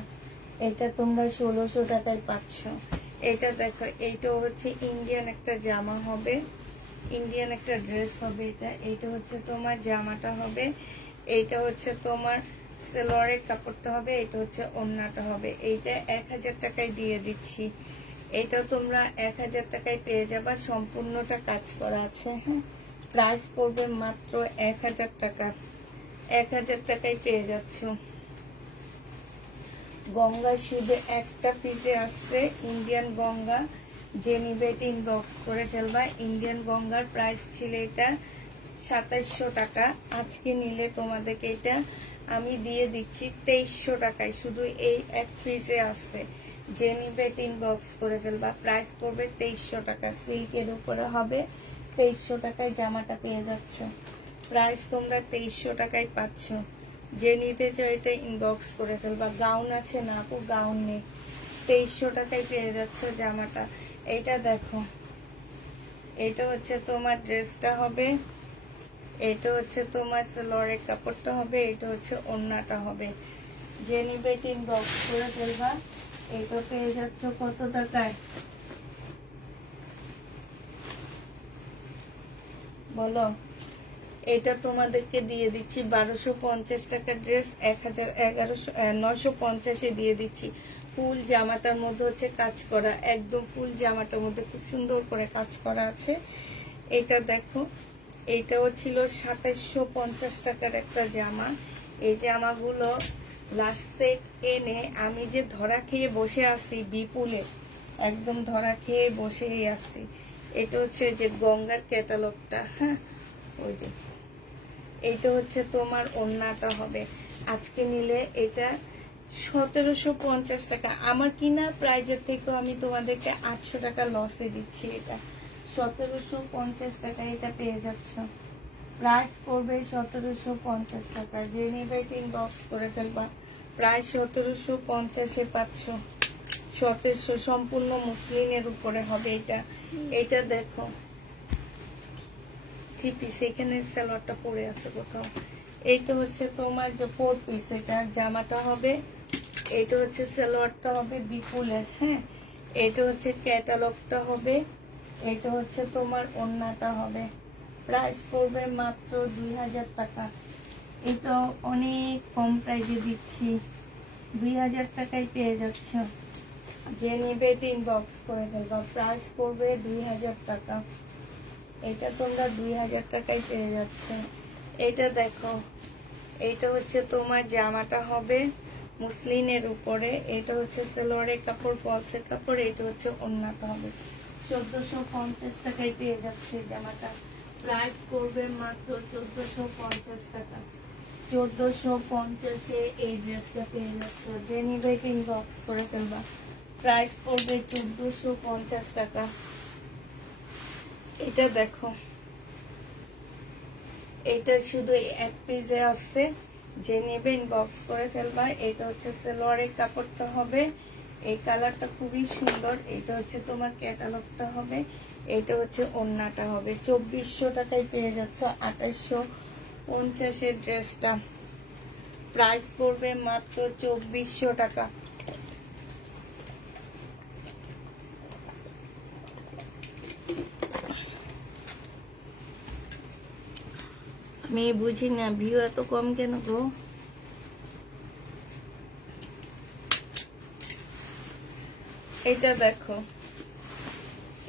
এটা তোমরা 1600 টাকায় পাচ্ছ। এটা দেখো, এইটাও হচ্ছে ইন্ডিয়ান একটা জামা হবে, ইন্ডিয়ান একটা ড্রেস হবে। এইটা হচ্ছে তোমার জামাটা হবে, এইটা হচ্ছে তোমার সেলোয়ারের কাপড়টা হবে, এটা হচ্ছে ওড়নাটা হবে। এইটা 1000 টাকায় দিয়ে দিচ্ছি। এটা তোমরা 1000 টাকায় পেয়ে যাবা, সম্পূর্ণটা কাজ করা আছে, হ্যাঁ। প্রাইস পড়বে মাত্র 1000 টাকা। 1000 টাকায় পেয়ে যাচ্ছ। গঙ্গা শুধু একটা পিসে আসছে, ইন্ডিয়ান গঙ্গা। যে নিবে এটা ইনবক্স করে ফেলবা। ইন্ডিয়ান গঙ্গার প্রাইস ছিল এটা 2700 টাকা। আজকে নিলে তোমাদেরকে এটা আমি দিয়ে দিচ্ছি 2300 টাকায়। শুধু এই এক পিসে আসছে। যে নিবে এটা ইনবক্স করে ফেলবা। প্রাইস পড়বে 2300 টাকা। সিল্কের উপরে হবে। 2300 টাকায় জামাটা পেয়ে যাচ্ছ। প্রাইস তোমরা 2300 টাকায় পাচ্ছ। যে নিতে চাও এটা ইনবক্স করে ফেলবা। গাউন আছে না আপু? গাউন নেই। 2300 টাকায় পেয়ে যাচ্ছ জামাটা। এইটা দেখো, এটা হচ্ছে তোমার ড্রেসটা হবে, এটা হচ্ছে তোমার সালোয়ারের কাপড়টা হবে, এটা হচ্ছে ওড়নাটা হবে। যে নিবে এটা ইনবক্স করে ফেলবা। এটা পেয়ে যাচ্ছ কত টাকায় বলো? এটা তোমাদেরকে দিয়ে দিচ্ছি 1250 টাকার ড্রেস 950-এ দিয়ে দিচ্ছি। ফুল জামাটার মধ্যে হচ্ছে কাজ করা, একদম ফুল জামাটার মধ্যে খুব সুন্দর করে কাজ করা আছে। এটা দেখো, এইটাও ছিল 2750 টাকার একটা জামা। এই জামাগুলো লাস্ট সেট এনে আমি যে ধরা খেয়ে বসে আছি বিপুলে, একদম ধরা খেয়ে বসেই আছি। এটা হচ্ছে যে গঙ্গার ক্যাটালগটা, হ্যাঁ ওই যে। এইটা হচ্ছে তোমার ওড়নাটা হবে। আজকে নিলে এটা 1750 টাকা। আমার কিনা প্রাইজের থেকে আমি তোমাদেরকে 800 টাকা লসে দিচ্ছি। এটা 1750 টাকা এটা পেয়ে যাচ্ছ। প্রাইস পড়বে 1750 টাকা। যে নেবে ইনবক্স করে ফেলবা। প্রায় 1750-এ পাচ্ছ। 1700 সম্পূর্ণ মুসলিমের উপরে হবে এটা। এটা দেখো থ্রি পিস, এখানে সালোয়ারটা পরে আছে কোথাও। এইটা হচ্ছে তোমার যে 4 পিস, এটা জামাটা হবে, এইটা হচ্ছে সালোয়ারটা হবে বিপুলের, হ্যাঁ। এটা হচ্ছে ক্যাটালগটা হবে, এটা হচ্ছে তোমার ওড়নাটা হবে। প্রাইস পড়বে মাত্র 2000 টাকা। এটা অনেক কম প্রাইজে দিচ্ছি, 2000 টাকায় পেয়ে যাচ্ছ। যে নেবে ইনবক্স করে ফেলবা। প্রাইস পড়বে 2000 টাকা। এটা তোমরা 2000 টাকায় পেয়ে যাচ্ছ। এটা দেখো, এটা হচ্ছে তোমার জামাটা হবে মুসলিনের উপরে, এটা হচ্ছে সালোয়ারের কাপড়, পলসের কাপড়, এটা হচ্ছে ওড়নাটা হবে। 1450 টাকায় পেয়ে যাচ্ছে জামাটা। প্রাইস করবে মাত্র 1450 টাকা। 1450-এ এই ড্রেসটা পেয়ে যাচ্ছে। যে নিবে ইনবক্স করে ফেলবা। প্রাইস করবে 1450 টাকা। এটা দেখো, এটা শুধু এক পিসে আসছে। যে নেবে ইনবক্স করে ফেলবা। এটা হচ্ছে সালোয়ারের কাপড়টা হবে, এই কালারটা খুবই সুন্দর। এটা হচ্ছে তোমার ক্যাটালগটা হবে, এটা হচ্ছে ওড়নাটা হবে। 2400 টাকায় পেয়ে যাচ্ছ 2850-এর ড্রেসটা। প্রাইস পড়বে মাত্র 2400 টাকা। আমি বুঝি না ভিউ এত কম কেন গো? এটা দেখো,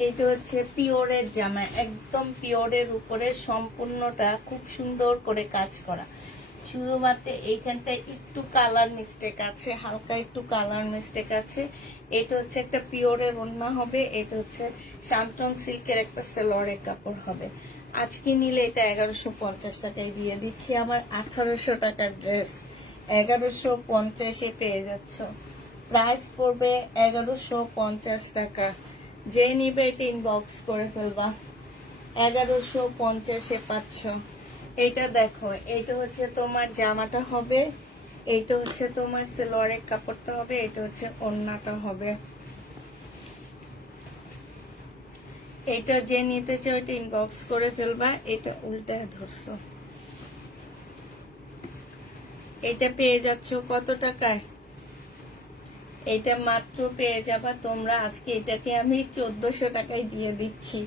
এটা হচ্ছে পিওরের জামা, একদম পিওরের উপরে সম্পূর্ণটা খুব সুন্দর করে কাজ করা। শুধুমাত্র এইখানটায় একটু কালার মিস্টেক আছে, হালকা একটু কালার মিস্টেক আছে। এটা হচ্ছে একটা পিওরের ওড়না হবে, এটা হচ্ছে শান্তন সিল্কের একটা সালোয়ারের কাপড় হবে। আজকে নিলে এটা 1150 টাকায় দিয়ে দিচ্ছি। আমার 1800 টাকার ড্রেস 1150-এ পেয়ে যাচ্ছ। প্রাইস পড়বে 1150 টাকা। যে নিবে এটা ইনবক্স করে ফেলবা। 1150-এ পাচ্ছ। এটা দেখো, এটা হচ্ছে তোমার জামাটা হবে, এটা হচ্ছে তোমার সালোয়ারের কাপড়টা হবে, এটা হচ্ছে ওড়নাটা হবে। এটা যে নিতে চাও এটা ইনবক্স করে ফেলবা। এটা উল্টা ধরছো। এটা পেয়ে যাচ্ছ কত টাকায়? এটা মাত্র পেয়ে যাবা তোমরা। আজকে এটাকে আমি 1400 টাকায় দিয়ে দিচ্ছি।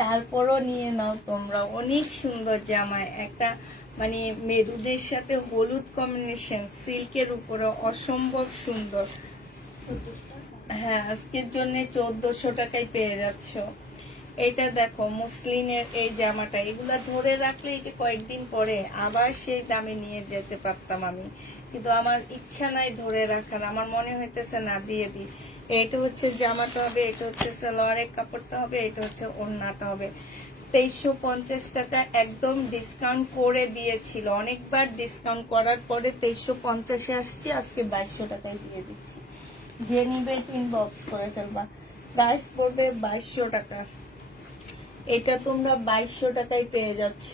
তারপরও নিয়ে নাও তোমরা। অনেক সুন্দর জামা, একটা মানে মেরুদের সাথে হলুদ কম্বিনেশন, সিল্কের উপরে অসম্ভব সুন্দর। 1400 টাকা। হ্যাঁ, আজকের জন্য 1400 টাকায় পেয়ে যাচ্ছ। এটা দেখো মুসলিনের এই জামাটা, এগুলা ধরে রাখলে এই যে কয়েকদিন পরে আবার সেই দামে নিয়ে যেতে পারতাম আমি, কিন্তু আমার ইচ্ছা নাই ধরে রাখার, আমার মনে হইতেছে না দিয়ে দিই। এটা হচ্ছে জামাটা হবে, এটা হচ্ছে সালোয়ারের কাপড়টা হবে, এটা হচ্ছে ওড়নাটা হবে। 2350 টাকা একদম ডিসকাউন্ট করে দিয়েছিল, অনেকবার ডিসকাউন্ট করার পরে 2350-এ আসছি, আজকে 2200 টাকায় দিয়ে দিচ্ছি। যে নিবে ইনবক্স করে ফেলবা। প্রাইস পড়বে 2200 টাকা। এটা তোমরা 2200 টাকায় পেয়ে যাচ্ছ,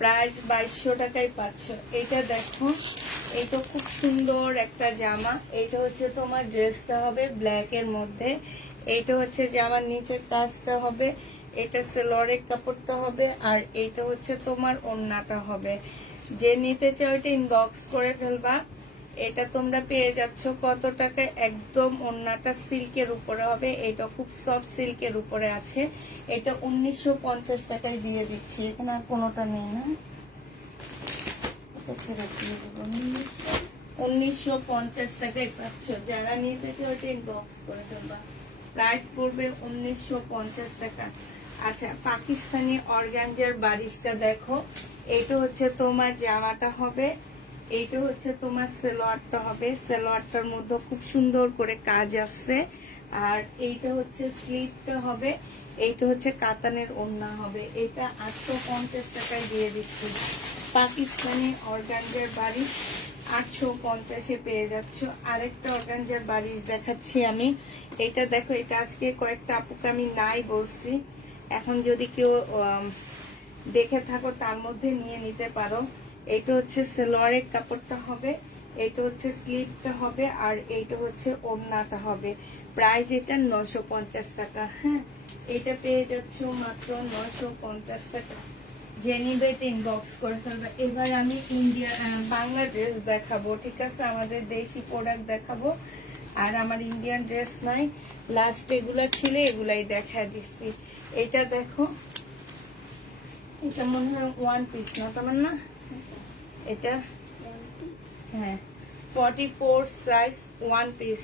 প্রাইস 2200 টাকায় পাচ্ছ। এটা দেখো, এটা খুব সুন্দর একটা জামা। এটা হচ্ছে তোমার ড্রেসটা হবে ব্ল্যাক এর মধ্যে, এটা হচ্ছে জামার নিচের কাজটা হবে, এটা সেলোয়ারের কাপড়টা হবে, আর এটা হচ্ছে তোমার ওড়নাটা হবে। যে নিতে চাও এটা ইনবক্স করে ফেলবা। এটা তোমরা পেয়ে যাচ্ছ কত টাকায়? একদম ওড়নাটা সিল্কের উপরে হবে, এটা খুব সফট সিল্কের উপরে আছে। এটা 1950 টাকায় দিয়ে দিচ্ছি, এখানে আর কোনোটা নেই না, এটা ফেরত দিয়ে দেবো। 1950 টাকায় পাচ্ছ, যারা নিতে চাও এটা ইনবক্স করে ফেলবা। প্রাইস পড়বে 1950 টাকা। আচ্ছা, পাকিস্তানি অর্গানজার বারিশটা দেখো, এটা হচ্ছে তোমার জামাটা হবে, এইটা হচ্ছে তোমার সালোয়ারটা হবে, সালোয়ারটার মধ্যে খুব সুন্দর করে কাজ আছে, আর এইটা হচ্ছে স্লিভটা হবে, এইটা হচ্ছে কাতানের ওড়না হবে। এটা 850 টাকায় দিয়ে দিচ্ছি। পাকিস্তানি অর্গানজার বারিশ 850-এ পেয়ে যাচ্ছ। আরেকটা অর্গানজার বারিশ দেখাচ্ছি আমি। এটা দেখো, এটা আজকে কয়েকটা আপুকে আমি নাই বলছি, এখন যদি কেউ দেখে থাকো তার মধ্যে নিয়ে নিতে পারো। এটা হচ্ছে সালোয়ারের কাপড়টা হবে, এটা হচ্ছে স্লিভটা হবে, আর এইটা হচ্ছে ওড়নাটা হবে। প্রাইস এটা 950 টাকা। হ্যাঁ, এটা পেয়ে যাচ্ছ মাত্র 950 টাকা। যে নিবে ইনবক্স করে ফেলবে। এবার আমি বাংলা ড্রেস দেখাবো, ঠিক আছে? আমাদের দেশি প্রোডাক্ট দেখাবো, আর আমার ইন্ডিয়ান ড্রেস নাই, লাস্ট এগুলা ছিল, এগুলাই দেখা দিচ্ছি। এটা দেখো, এটা মনে হয় ওয়ান পিস না তোমার না, এটা হ্যাঁ 44 সাইজ ওয়ান পিস।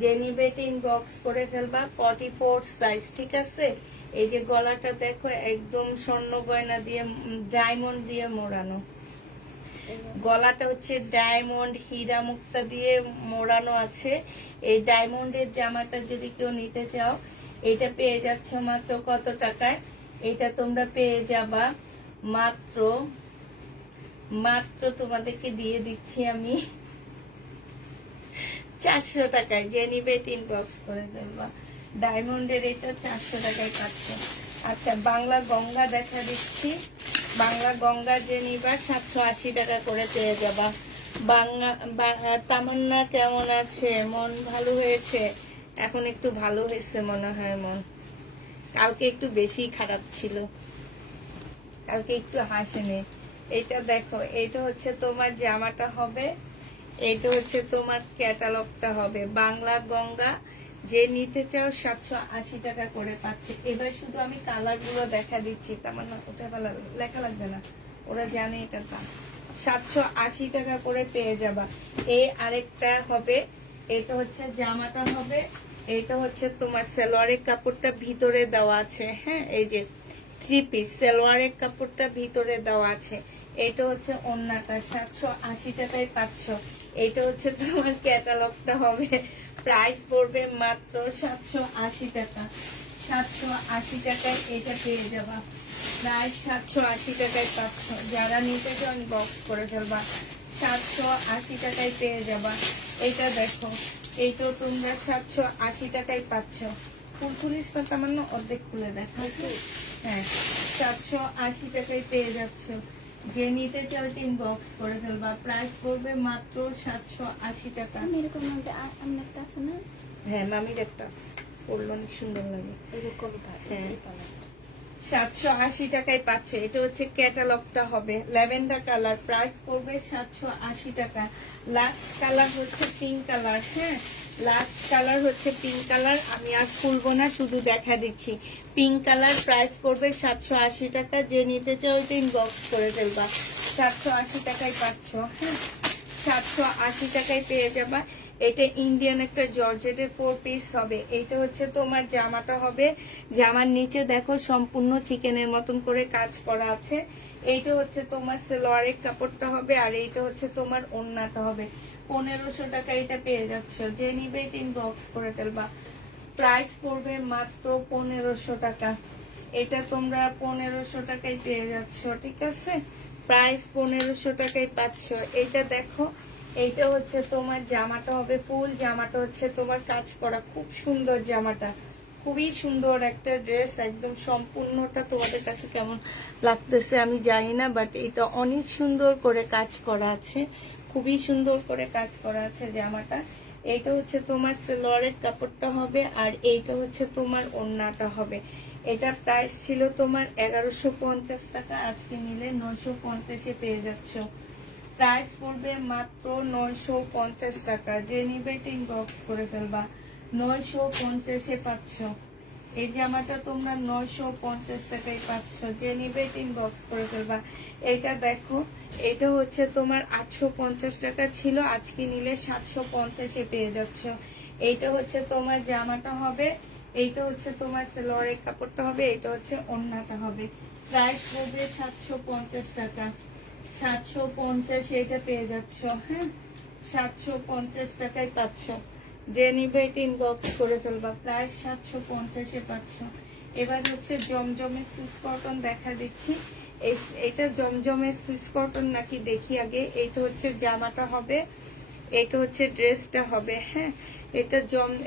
যে নিবে ইনবক্স করে ফেলবা। 44 সাইজ, ঠিক আছে? এই যে গলাটা দেখো, একদম স্বর্ণ গয়না দিয়ে, ডায়মন্ড দিয়ে মোড়ানো। গলাটা হচ্ছে ডায়মন্ড হীরা মুক্তা দিয়ে মোড়ানো আছে। এই ডায়মন্ডের জামাটা যদি কেউ নিতে চাও, এটা পেয়ে যাচ্ছ মাত্র কত টাকায়? এটা তোমরা পেয়ে যাবা মাত্র তোমাদেরকে দিয়ে দিচ্ছি আমি 400 টাকায়। যে নিবে ইনবক্স করে ফেলবা। ডায়মন্ডের এটা 400 টাকায় পাচ্ছ। আচ্ছা, বাংলা গঙ্গা দেখা দিচ্ছি। বাংলা গঙ্গা যে নিবা 780 টাকা করে পেয়ে যাবা। তামান্না কেমন আছে? মন ভালো হয়েছে? এখন একটু ভালো হয়েছে মনে হয় মন, কালকে একটু বেশি খারাপ ছিল, কালকে একটু হাসেনি। এটা দেখো, এটা হচ্ছে তোমার জামাটা হবে, এটা হচ্ছে তোমার ক্যাটালগটা হবে। বাংলা গঙ্গা যে নিতে চাও 780 টাকা করে পাচ্ছে। এবার শুধু আমি কালার গুলো দেখা দিচ্ছি, তার না ওটা লেখা লাগবে না, ওরা জানে এটা দাম। 780 টাকা করে পেয়ে যাবা। এই আরেকটা হবে, এটা হচ্ছে জামাটা হবে, এটা হচ্ছে তোমার সালোয়ারের কাপড়টা ভিতরে দেওয়া আছে। হ্যাঁ, এই যে 3 পিস সালোয়ারের কাপড়টা ভিতরে দেওয়া আছে। এটা হচ্ছে ওড়নাটা, 780 টাকায় পাচ্ছ। এটা হচ্ছে তোমার ক্যাটালগটা হবে। প্রাইস পড়বে মাত্র 780 টাকা। 780 টাকায় এটা পেয়ে যাবা। প্রায় 780 টাকায় পাচ্ছ। যারা নিতে চান বক্স করে ফেলবা। 780 টাকায় পেয়ে যাবা। এটা দেখো, এইটা তোমরা 780 টাকায় পাচ্ছ। ফুলফুলিস না তামান্না, অর্ধেক খুলে দেখা। হ্যাঁ, 780 টাকায় পেয়ে যাচ্ছ। যে নিতে চাও ইনবক্স করে ফেলবা। প্রাইস পড়বে মাত্র 780 টাকা। এরকম একটা আছে না? হ্যাঁ, মামির একটা পড়লো, অনেক সুন্দর লাগে। এরকম হ্যাঁ, 780 টাকায় পাচ্ছে। এটা হচ্ছে ক্যাটালগটা হবে, ল্যাভেন্ডার কালার। প্রাইস পড়বে 780 টাকা। লাস্ট কালার হচ্ছে পিঙ্ক কালার। হ্যাঁ, লাস্ট কালার হচ্ছে পিঙ্ক কালার। আমি আর খুলবো না, শুধু দেখা দিচ্ছি। পিঙ্ক কালার প্রাইস পড়বে 780 টাকা। যে নিতে চাও এটা ইনবক্স করে ফেলবা। 780 টাকায় পাচ্ছ। হ্যাঁ, 780 টাকায় পেয়ে যাবা। এটা ইন্ডিয়ান একটা জর্জেটের 4 পিস হবে। এটা হচ্ছে তোমার জামাটা হবে, জামার নিচে দেখো সম্পূর্ণ চিকেনের মতন করে কাজ করা আছে। এইটা হচ্ছে তোমার সালোয়ারের কাপড়টা হবে, আর এইটা হচ্ছে তোমার ওড়নাটা হবে। 1500 টাকা এটা পেয়ে যাচ্ছ, যে নিবে ইনবক্স করে ফেলবা। প্রাইস পড়বে মাত্র 1500 টাকা। এটা তোমরা 1500 টাকায় পেয়ে যাচ্ছ, ঠিক আছে? প্রাইস 1500 টাকায় পাচ্ছ। এটা দেখো, এইটা হচ্ছে তোমার জামাটা হবে, ফুল জামাটা হচ্ছে তোমার কাজ করা, খুব সুন্দর জামাটা, খুবই সুন্দর একটা ড্রেস, একদম সম্পূর্ণটা। তোমাদের কাছে কেমন লাগতেছে আমি জানি না, বাট এটা অনেক সুন্দর করে কাজ করা আছে, খুবই সুন্দর করে কাজ করা আছে জামাটা। এইটা হচ্ছে তোমার সালোয়ারের কাপড়টা হবে, আর এইটা হচ্ছে তোমার ওড়নাটা হবে। এটা প্রাইস ছিল তোমার 1150 টাকা, আজকে নিলে 950-এ পেয়ে যাচ্ছ। প্রাইস পড়বে মাত্র 950 টাকা, যে নিবে ইনবক্স করে ফেলবা। 950-এ পাচ্ছ এই জামাটা, তোমরা 950 টাকায় পাচ্ছ, যে নিবে ইনবক্স করে ফেলবা। এটা দেখো, এটা হচ্ছে তোমার 850 টাকা ছিল, আজকে নিলে 750-এ পেয়ে যাচ্ছ। এইটা হচ্ছে তোমার জামাটা হবে, এইটা হচ্ছে তোমার সালোয়ারের কাপড়টা হবে, এটা হচ্ছে ওড়নাটা হবে। প্রাইস পড়বে 750 টাকা। 750 এটা পেয়ে যাচ্ছ, হ্যাঁ 750 টাকায় পাচ্ছ, যে নিবে ইনবক্স করে ফেলবা। প্রাইস 750-এ পাচ্ছ। এবার হচ্ছে জমজমের সুইস কটন দেখা দিচ্ছি। এটা জমজমের সুইস কটন নাকি দেখি আগে। এইটা হচ্ছে জামাটা হবে, এটা হচ্ছে ড্রেসটা হবে, হ্যাঁ।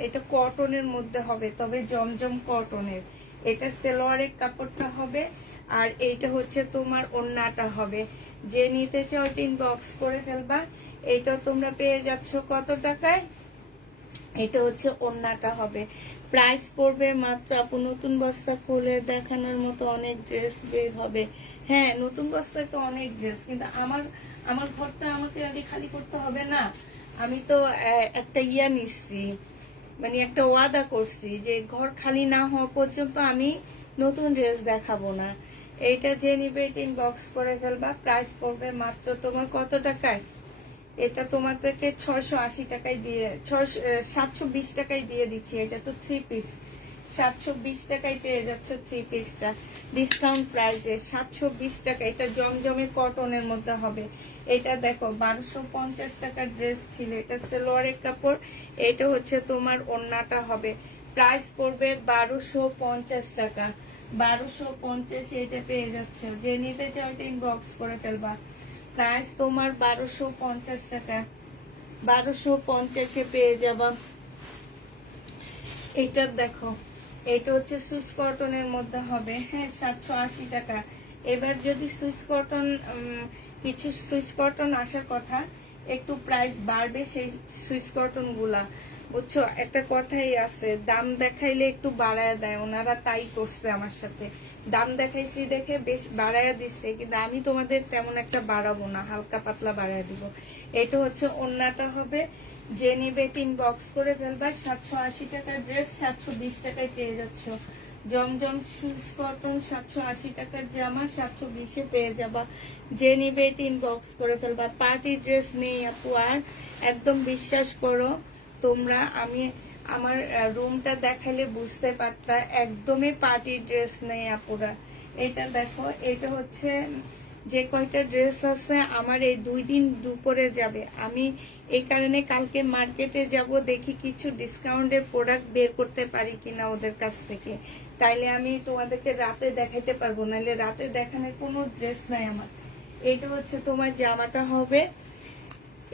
এটা কটনের মধ্যে হবে, তবে জমজম কটনের। এটা সালোয়ারের কাপড়টা হবে, আর এইটা হচ্ছে তোমার ওড়নাটা হবে। যে নিতে চাও ইনবক্স করে ফেলবা। এইটা তোমরা পেয়ে যাচ্ছ কত টাকায়? এটা হচ্ছে ওড়নাটা হবে। প্রাইস পড়বে মাত্র, আপু নতুন বস্তা খুলে দেখানোর মতো অনেক ড্রেস বের হবে। হ্যাঁ, নতুন বস্তায় তো অনেক ড্রেস, কিন্তু আমার ঘরটা আমাকে আগে খালি করতে হবে না। আমি তো একটা নিচ্ছি, মানে একটা ওয়াদা করছি যে ঘর খালি না হওয়া পর্যন্ত আমি নতুন ড্রেস দেখাবো না। এইটা যে নিবে ইনবক্স করে ফেলবা। প্রাইস পড়বে মাত্র তোমার কত টাকায়? এটা তোমাদেরকে 680 টাকায় দিয়ে 720 টাকায় দিয়ে দিচ্ছি। এটা তো 3 পিস, 720 টাকায় পেয়ে যাচ্ছে 3 পিসটা ডিসকাউন্ট প্রাইসে, 720 টাকা। এটা জমজমের কটনের মধ্যে হবে। এটা দেখো 1250 টাকার ড্রেস ছিল, এটা সালোয়ারের কাপড়, এটা হচ্ছে তোমার ওড়নাটা হবে। প্রাইস পড়বে 1250 টাকা। 1250 এটা পেয়ে যাচ্ছে, যে নিতে চাও ইনবক্স করে ফেলবা। প্রাইস তোমার 1250 টাকা। 1250-এ পেয়ে যাবা। এটা দেখো, এটা হচ্ছে সুইস কটনের মধ্যে হবে, হ্যাঁ 780 টাকা। এবার যদি সুইস কটন, কিছু সুইস কটন আসার কথা, একটু প্রাইস বাড়বে সেই সুইস কটন গুলা, বুঝছো? একটা কথাই আছে, দাম দেখাইলে একটু বাড়ায় দেয়, ওনারা তাই করছে আমার সাথে। দাম দেখাইছি দেখে বেশ বাড়ায় দিচ্ছে, কিন্তু আমি তোমাদের তেমন একটা বাড়াবো না, হালকা পাতলা বাড়ায় দিব। এটা হচ্ছে ওড়নাটা হবে, যে নিবে ইনবক্স করে ফেলবা। 780 টাকার ড্রেস 720 টাকায় পেয়ে যাচ্ছ। জমজম সুইস কটন 780 টাকার জামা 720-এ পেয়ে যাবা। যে নিবে ইনবক্স করে ফেলবা। পার্টি ড্রেস নেই আপু আর, একদম বিশ্বাস করো তোমরা, আমি আমার রুমটা দেখালে বুঝতে পারতা, একদমই পার্টি ড্রেস নেই আপুরা। এটা দেখো, এটা হচ্ছে যে কয়টা ড্রেস আছে আমার, এই 2 দিন দুপুরে যাবে। আমি এই কারণে কালকে মার্কেটে যাব, দেখি কিছু ডিসকাউন্টের প্রোডাক্ট বের করতে পারি কিনা ওদের কাছ থেকে, তাইলে আমি তোমাদেরকে রাতে দেখাইতে পারবো, নাহলে রাতে দেখানোর কোনো ড্রেস নাই আমার। এটা হচ্ছে তোমার জামাটা হবে,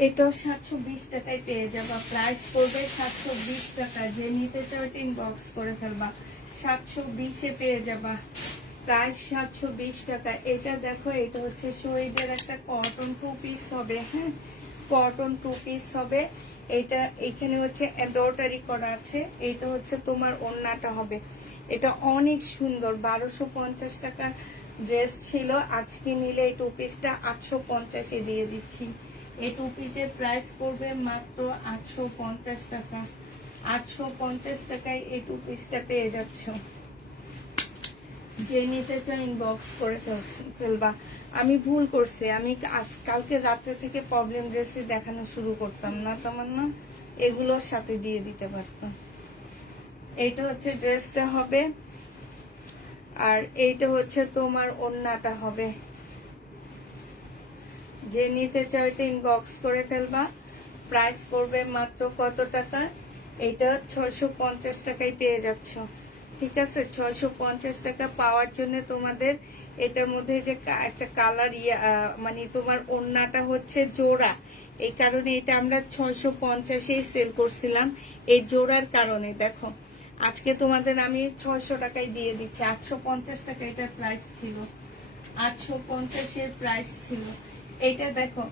এটাও 720 টাকায় পেয়ে যাবা। প্রাইস পড়বে 720 টাকা, যে নিতে চাও ইনবক্স করে ফেলবা। 720-এ পেয়ে যাবা। প্রাইস 720 টাকা। এটা দেখো, এটা হচ্ছে শহীদের একটা কটন 2 পিস হবে, হ্যাঁ কটন 2 পিস হবে। এটা এখানে হচ্ছে এমব্রয়ডারি করা আছে, এটা হচ্ছে তোমার ওড়নাটা হবে। এটা অনেক সুন্দর, 1250 টাকা ড্রেস ছিল, আজকে নিলে এই 2 পিসটা 850-এ দিয়ে দিচ্ছি। এই 2 পিসের প্রাইস পড়বে মাত্র 850 টাকা। 850 টাকায় এই 2 পিসটা পেয়ে যাচ্ছ। যে নিতে চাও ইনবক্স করে ফেলবা। আমি ভুল করছি, আমি কালকে রাত্রে থেকে প্রবলেম ড্রেসই দেখানো শুরু করতাম না, তোমার না, এগুলোর সাথে দিয়ে দিতে পারতাম। এইটা হচ্ছে ড্রেসটা হবে, আর এইটা হচ্ছে তোমার ওড়নাটা হবে। যে নিতে চাও এটা ইনবক্স করে ফেলবা। প্রাইস পড়বে মাত্র কত টাকা? এটা 650 টাকায় পেয়ে যাচ্ছ। ঠিক আছে, 650 টাকা পাওয়ার জন্য তোমাদের এটার মধ্যে যে একটা কালার মানে তোমার ওড়নাটা হচ্ছে জোড়া, এই কারণে এটা আমরা 650 সেল করছিলাম। এই জোড়ার কারণে দেখো আজকে তোমাদের আমি 600 টাকায় দিয়ে দিচ্ছি। 850 টাকা এটার প্রাইস ছিল, 850 প্রাইস ছিল। এইটা দেখো,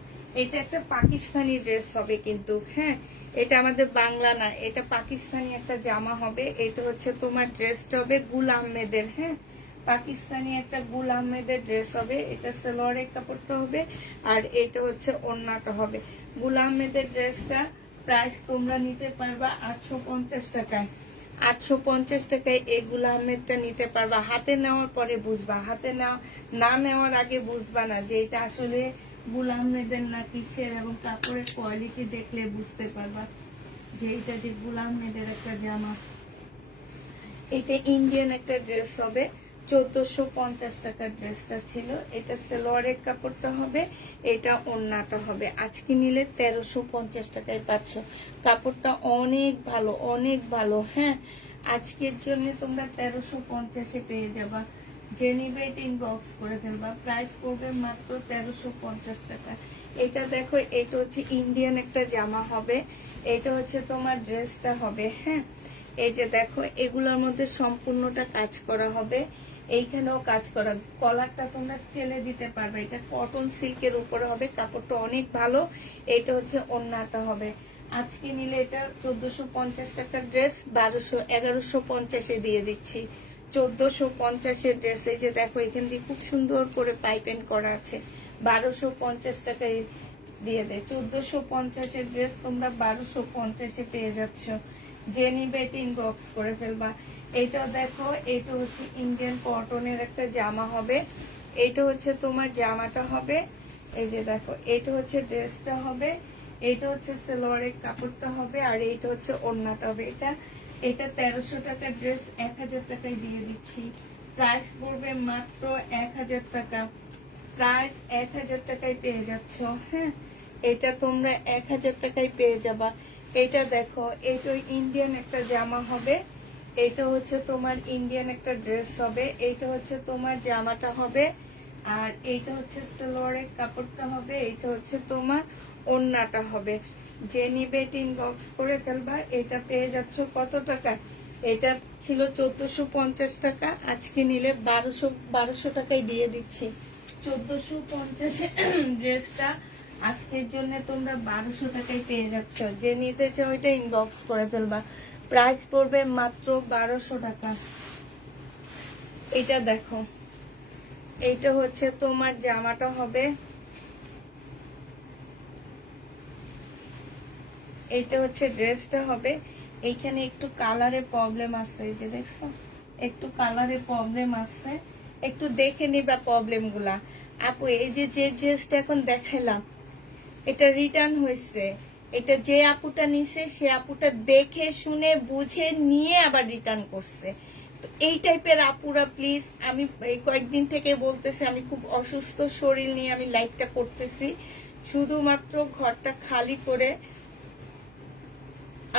এটা একটা পাকিস্তানি ড্রেস হবে কিন্তু, হ্যাঁ এটা আমাদের বাংলা না, এটা পাকিস্তানি একটা জামা হবে। এটা হচ্ছে তোমার ড্রেসটা হবে গুল আহমেদের, হ্যাঁ পাকিস্তানি একটা গুল আহমেদের ড্রেস হবে। এটা সালোয়ারের কাপড়টা হবে, আর এটা হচ্ছে ওড়নাটা হবে। গুল আহমেদের ড্রেসটা প্রাইস তোমরা নিতে পারবা 850 টাকায়। 850 টাকায় এই গুল আহমেদটা নিতে পারবা। হাতে নেওয়ার পরে বুঝবা, হাতে না নেওয়ার আগে বুঝবা না যে এটা আসলে গুল আহমেদের না কিসের, এবং কাপড়ের কোয়ালিটি দেখলে বুঝতে পারবা যে এটা যে গুল আহমেদের একটা জামা। এটা ইন্ডিয়ান একটা ড্রেস হবে, 1450 টাকার ড্রেসটা ছিল। এটা সালোয়ারের কাপড়টা হবে, এটা ওড়নাটা হবে। আজকে নিলে 1350 টাকায় পাচ্ছ। কাপড়টা অনেক ভালো, অনেক ভালো, হ্যাঁ আজকের জন্য তোমরা 1350 পেয়ে যাবা। যে নিবে এটা ইনবক্স করে ফেলবা। প্রাইস পড়বে মাত্র 1350 টাকা। এটা দেখো, এটা হচ্ছে ইন্ডিয়ান একটা জামা হবে, এটা হচ্ছে তোমার ড্রেসটা হবে, হ্যাঁ এই যে দেখো এগুলোর মধ্যে সম্পূর্ণটা কাজ করা হবে। এইখানেও কাজ করা, কলারটা তোমরা ফেলে দিতে পারবে। এটা কটন সিল্কের উপরে হবে, কাপড়টা অনেক ভালো। এটা হচ্ছে ওড়নাটা হবে। আজকে নিলে এটা 1450 টাকার ড্রেস 1150 দিয়ে দিচ্ছি। 1450 ড্রেস। এই যে দেখো এখান দিয়ে খুব সুন্দর করে পাইপিং করা আছে, 1250 টাকায় দিয়ে দেয়। 1450 ড্রেস তোমরা 1250 পেয়ে যাচ্ছ। যে নিবে এটা ইনবক্স করে ফেলবা। এটা দেখো, এটা হচ্ছে ইন্ডিয়ান কটনের একটা জামা হবে। এটা হচ্ছে তোমার জামাটা হবে। এই যে দেখো, এটা হচ্ছে ড্রেসটা হবে, এটা হচ্ছে সালোয়ারের কাপড়টা হবে, আর এটা হচ্ছে ওড়নাটা হবে। এটা 1300 টাকার ড্রেস 1000 টাকায় দিয়ে দিচ্ছি। প্রাইস পড়বে মাত্র 1000 টাকা। প্রাইস 1000 টাকায় পেয়ে যাচ্ছ, হ্যাঁ এটা তোমরা 1000 টাকায় পেয়ে যাবা। এটা দেখো, এটা ইন্ডিয়ান একটা জামা হবে, এটা হচ্ছে তোমার ইন্ডিয়ান একটা ড্রেস হবে। এটা হচ্ছে তোমার জামাটা হবে, আর এইটা হচ্ছে সালোয়ারের কাপড়টা হবে, এটা হচ্ছে তোমার ওড়নাটা হবে। যে নিবে এটা ইনবক্স করে ফেলবা। এটা পেয়ে যাচ্ছ কত টাকা? এটা ছিল 1450 টাকা, আজকে নিলে 1200 টাকায় দিয়ে দিচ্ছি। 1450 ড্রেসটা আজকের জন্য তোমরা 1200 টাকায় পেয়ে যাচ্ছ। যে নিতে চাও ওইটা ইনবক্স করে ফেলবা। প্রাইস পড়বে মাত্র 1200 টাকা। এটা দেখো, এইটা হচ্ছে তোমার জামাটা হবে, এইটা হচ্ছে ড্রেসটা হবে। এইখানে একটু কালারের প্রবলেম আছে, এই যে দেখছো একটু কালারের প্রবলেম আছে, একটু দেখে নিবা প্রবলেম গুলা। আপু এই যে ড্রেসটা এখন দেখাইলাম, এটা রিটার্ন হয়েছে। এটা যে আপুটা নিছে সে আপুটা দেখে শুনে বুঝে নিয়ে আবার রিটার্ন করছে। তো এই টাইপের আপুরা প্লিজ, আমি এই কয়েকদিন থেকে বলতেছি আমি খুব অসুস্থ শরীর নিয়ে আমি লাইভটা করতেছি, শুধুমাত্র ঘরটা খালি করে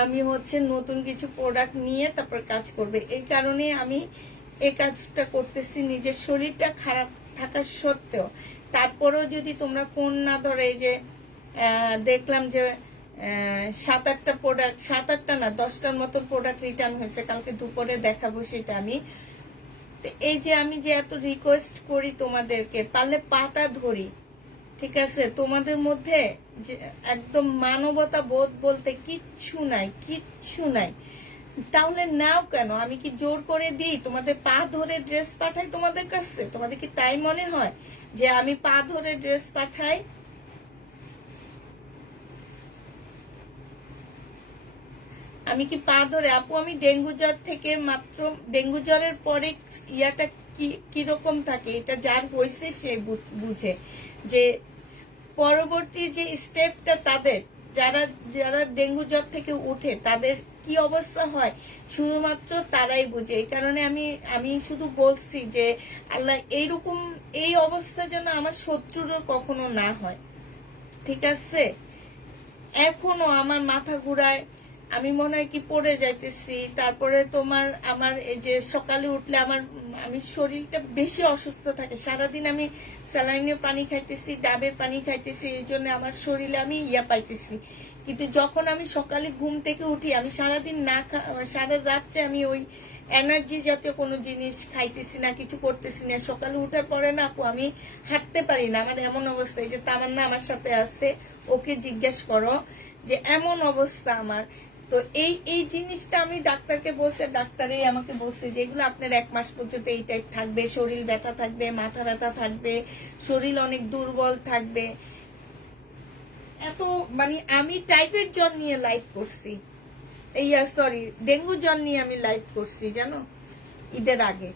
আমি হচ্ছে নতুন কিছু প্রোডাক্ট নিয়ে তারপর কাজ করবে। এই কারণে আমি এই কাজটা করতেছি, নিজের শরীরটা খারাপ থাকা সত্ত্বেও। তারপরেও যদি তোমরা ফোন না ধরে, এই যে দেখলাম যে 7-8টা প্রোডাক্ট, 7-8টা না 10টার মতো প্রোডাক্ট রিটার্ন হয়েছে, কালকে দুপুরে দেখাবো সেটা আমি। এই যে আমি যে এত রিকোয়েস্ট করি তোমাদেরকে, পারলে পাটা ধরি, ঠিক আছে তোমাদের মধ্যে যে একদম মানবতা বোধ বলতে কিচ্ছু নাই, কিচ্ছু নাই, তাহলে নাও কেন? আমি কি জোর করে দিই তোমাদের পা ধরে ড্রেস পাঠাই তোমাদের কাছে? তোমাদের কি তাই মনে হয় যে আমি পা ধরে ড্রেস পাঠাই? আমি কি পা ধরে? আপু আমি ডেঙ্গু জ্বর থেকে মাত্র, ডেঙ্গু জ্বরের পরে ইয়াটা কিরকম থাকে এটা যার হয়েছে সে বুঝে যে পরবর্তী যে স্টেপটা তাদের, যারা যারা ডেঙ্গু জ্বর থেকে উঠে তাদের কি অবস্থা হয় শুধুমাত্র তারাই বুঝে। এই কারণে আমি শুধু বলছি যে আল্লাহ এইরকম এই অবস্থা যেন আমার শত্রুরও কখনো না হয়, ঠিক আছে? এখনো আমার মাথা ঘুরায়, আমি মনে হয় কি পড়ে যাইতেছি। তারপরে আমার এই যে সকালে উঠলে আমি শরীরটা বেশি অসুস্থ থাকে। সারাদিন আমি স্যালাইনের পানি খাইতেছি, ডাবের পানি খাইতেছি, এই জন্য আমার শরীরে আমি পাইতেছি। কিন্তু যখন আমি সকালে ঘুম থেকে উঠি, আমি সারাদিন সারা রাত্রে আমি ওই এনার্জি জাতীয় কোনো জিনিস খাইতেছি না, কিছু করতেছি না। সকালে উঠার পরে না আপু আমি হাঁটতে পারি না। আমার এমন অবস্থা, এই যে তামান্না আমার সাথে আছে, ওকে জিজ্ঞেস করো যে এমন অবস্থা আমার। তো এই জিনিসটা আমি ডাক্তারকে বলছে, ডাক্তারই আমাকে বলছে যে এগুলো আপনার 1 মাস পর্যন্ত এই টাইপ থাকবে, শরীর ব্যথা থাকবে, মাথা ব্যথা থাকবে, শরীর অনেক দুর্বল থাকবে। এত আমি টাইপের জ্বর নিয়ে লাইভ করছি, সরি ডেঙ্গু জ্বর নিয়ে আমি লাইভ করছি জানো, ঈদের আগে।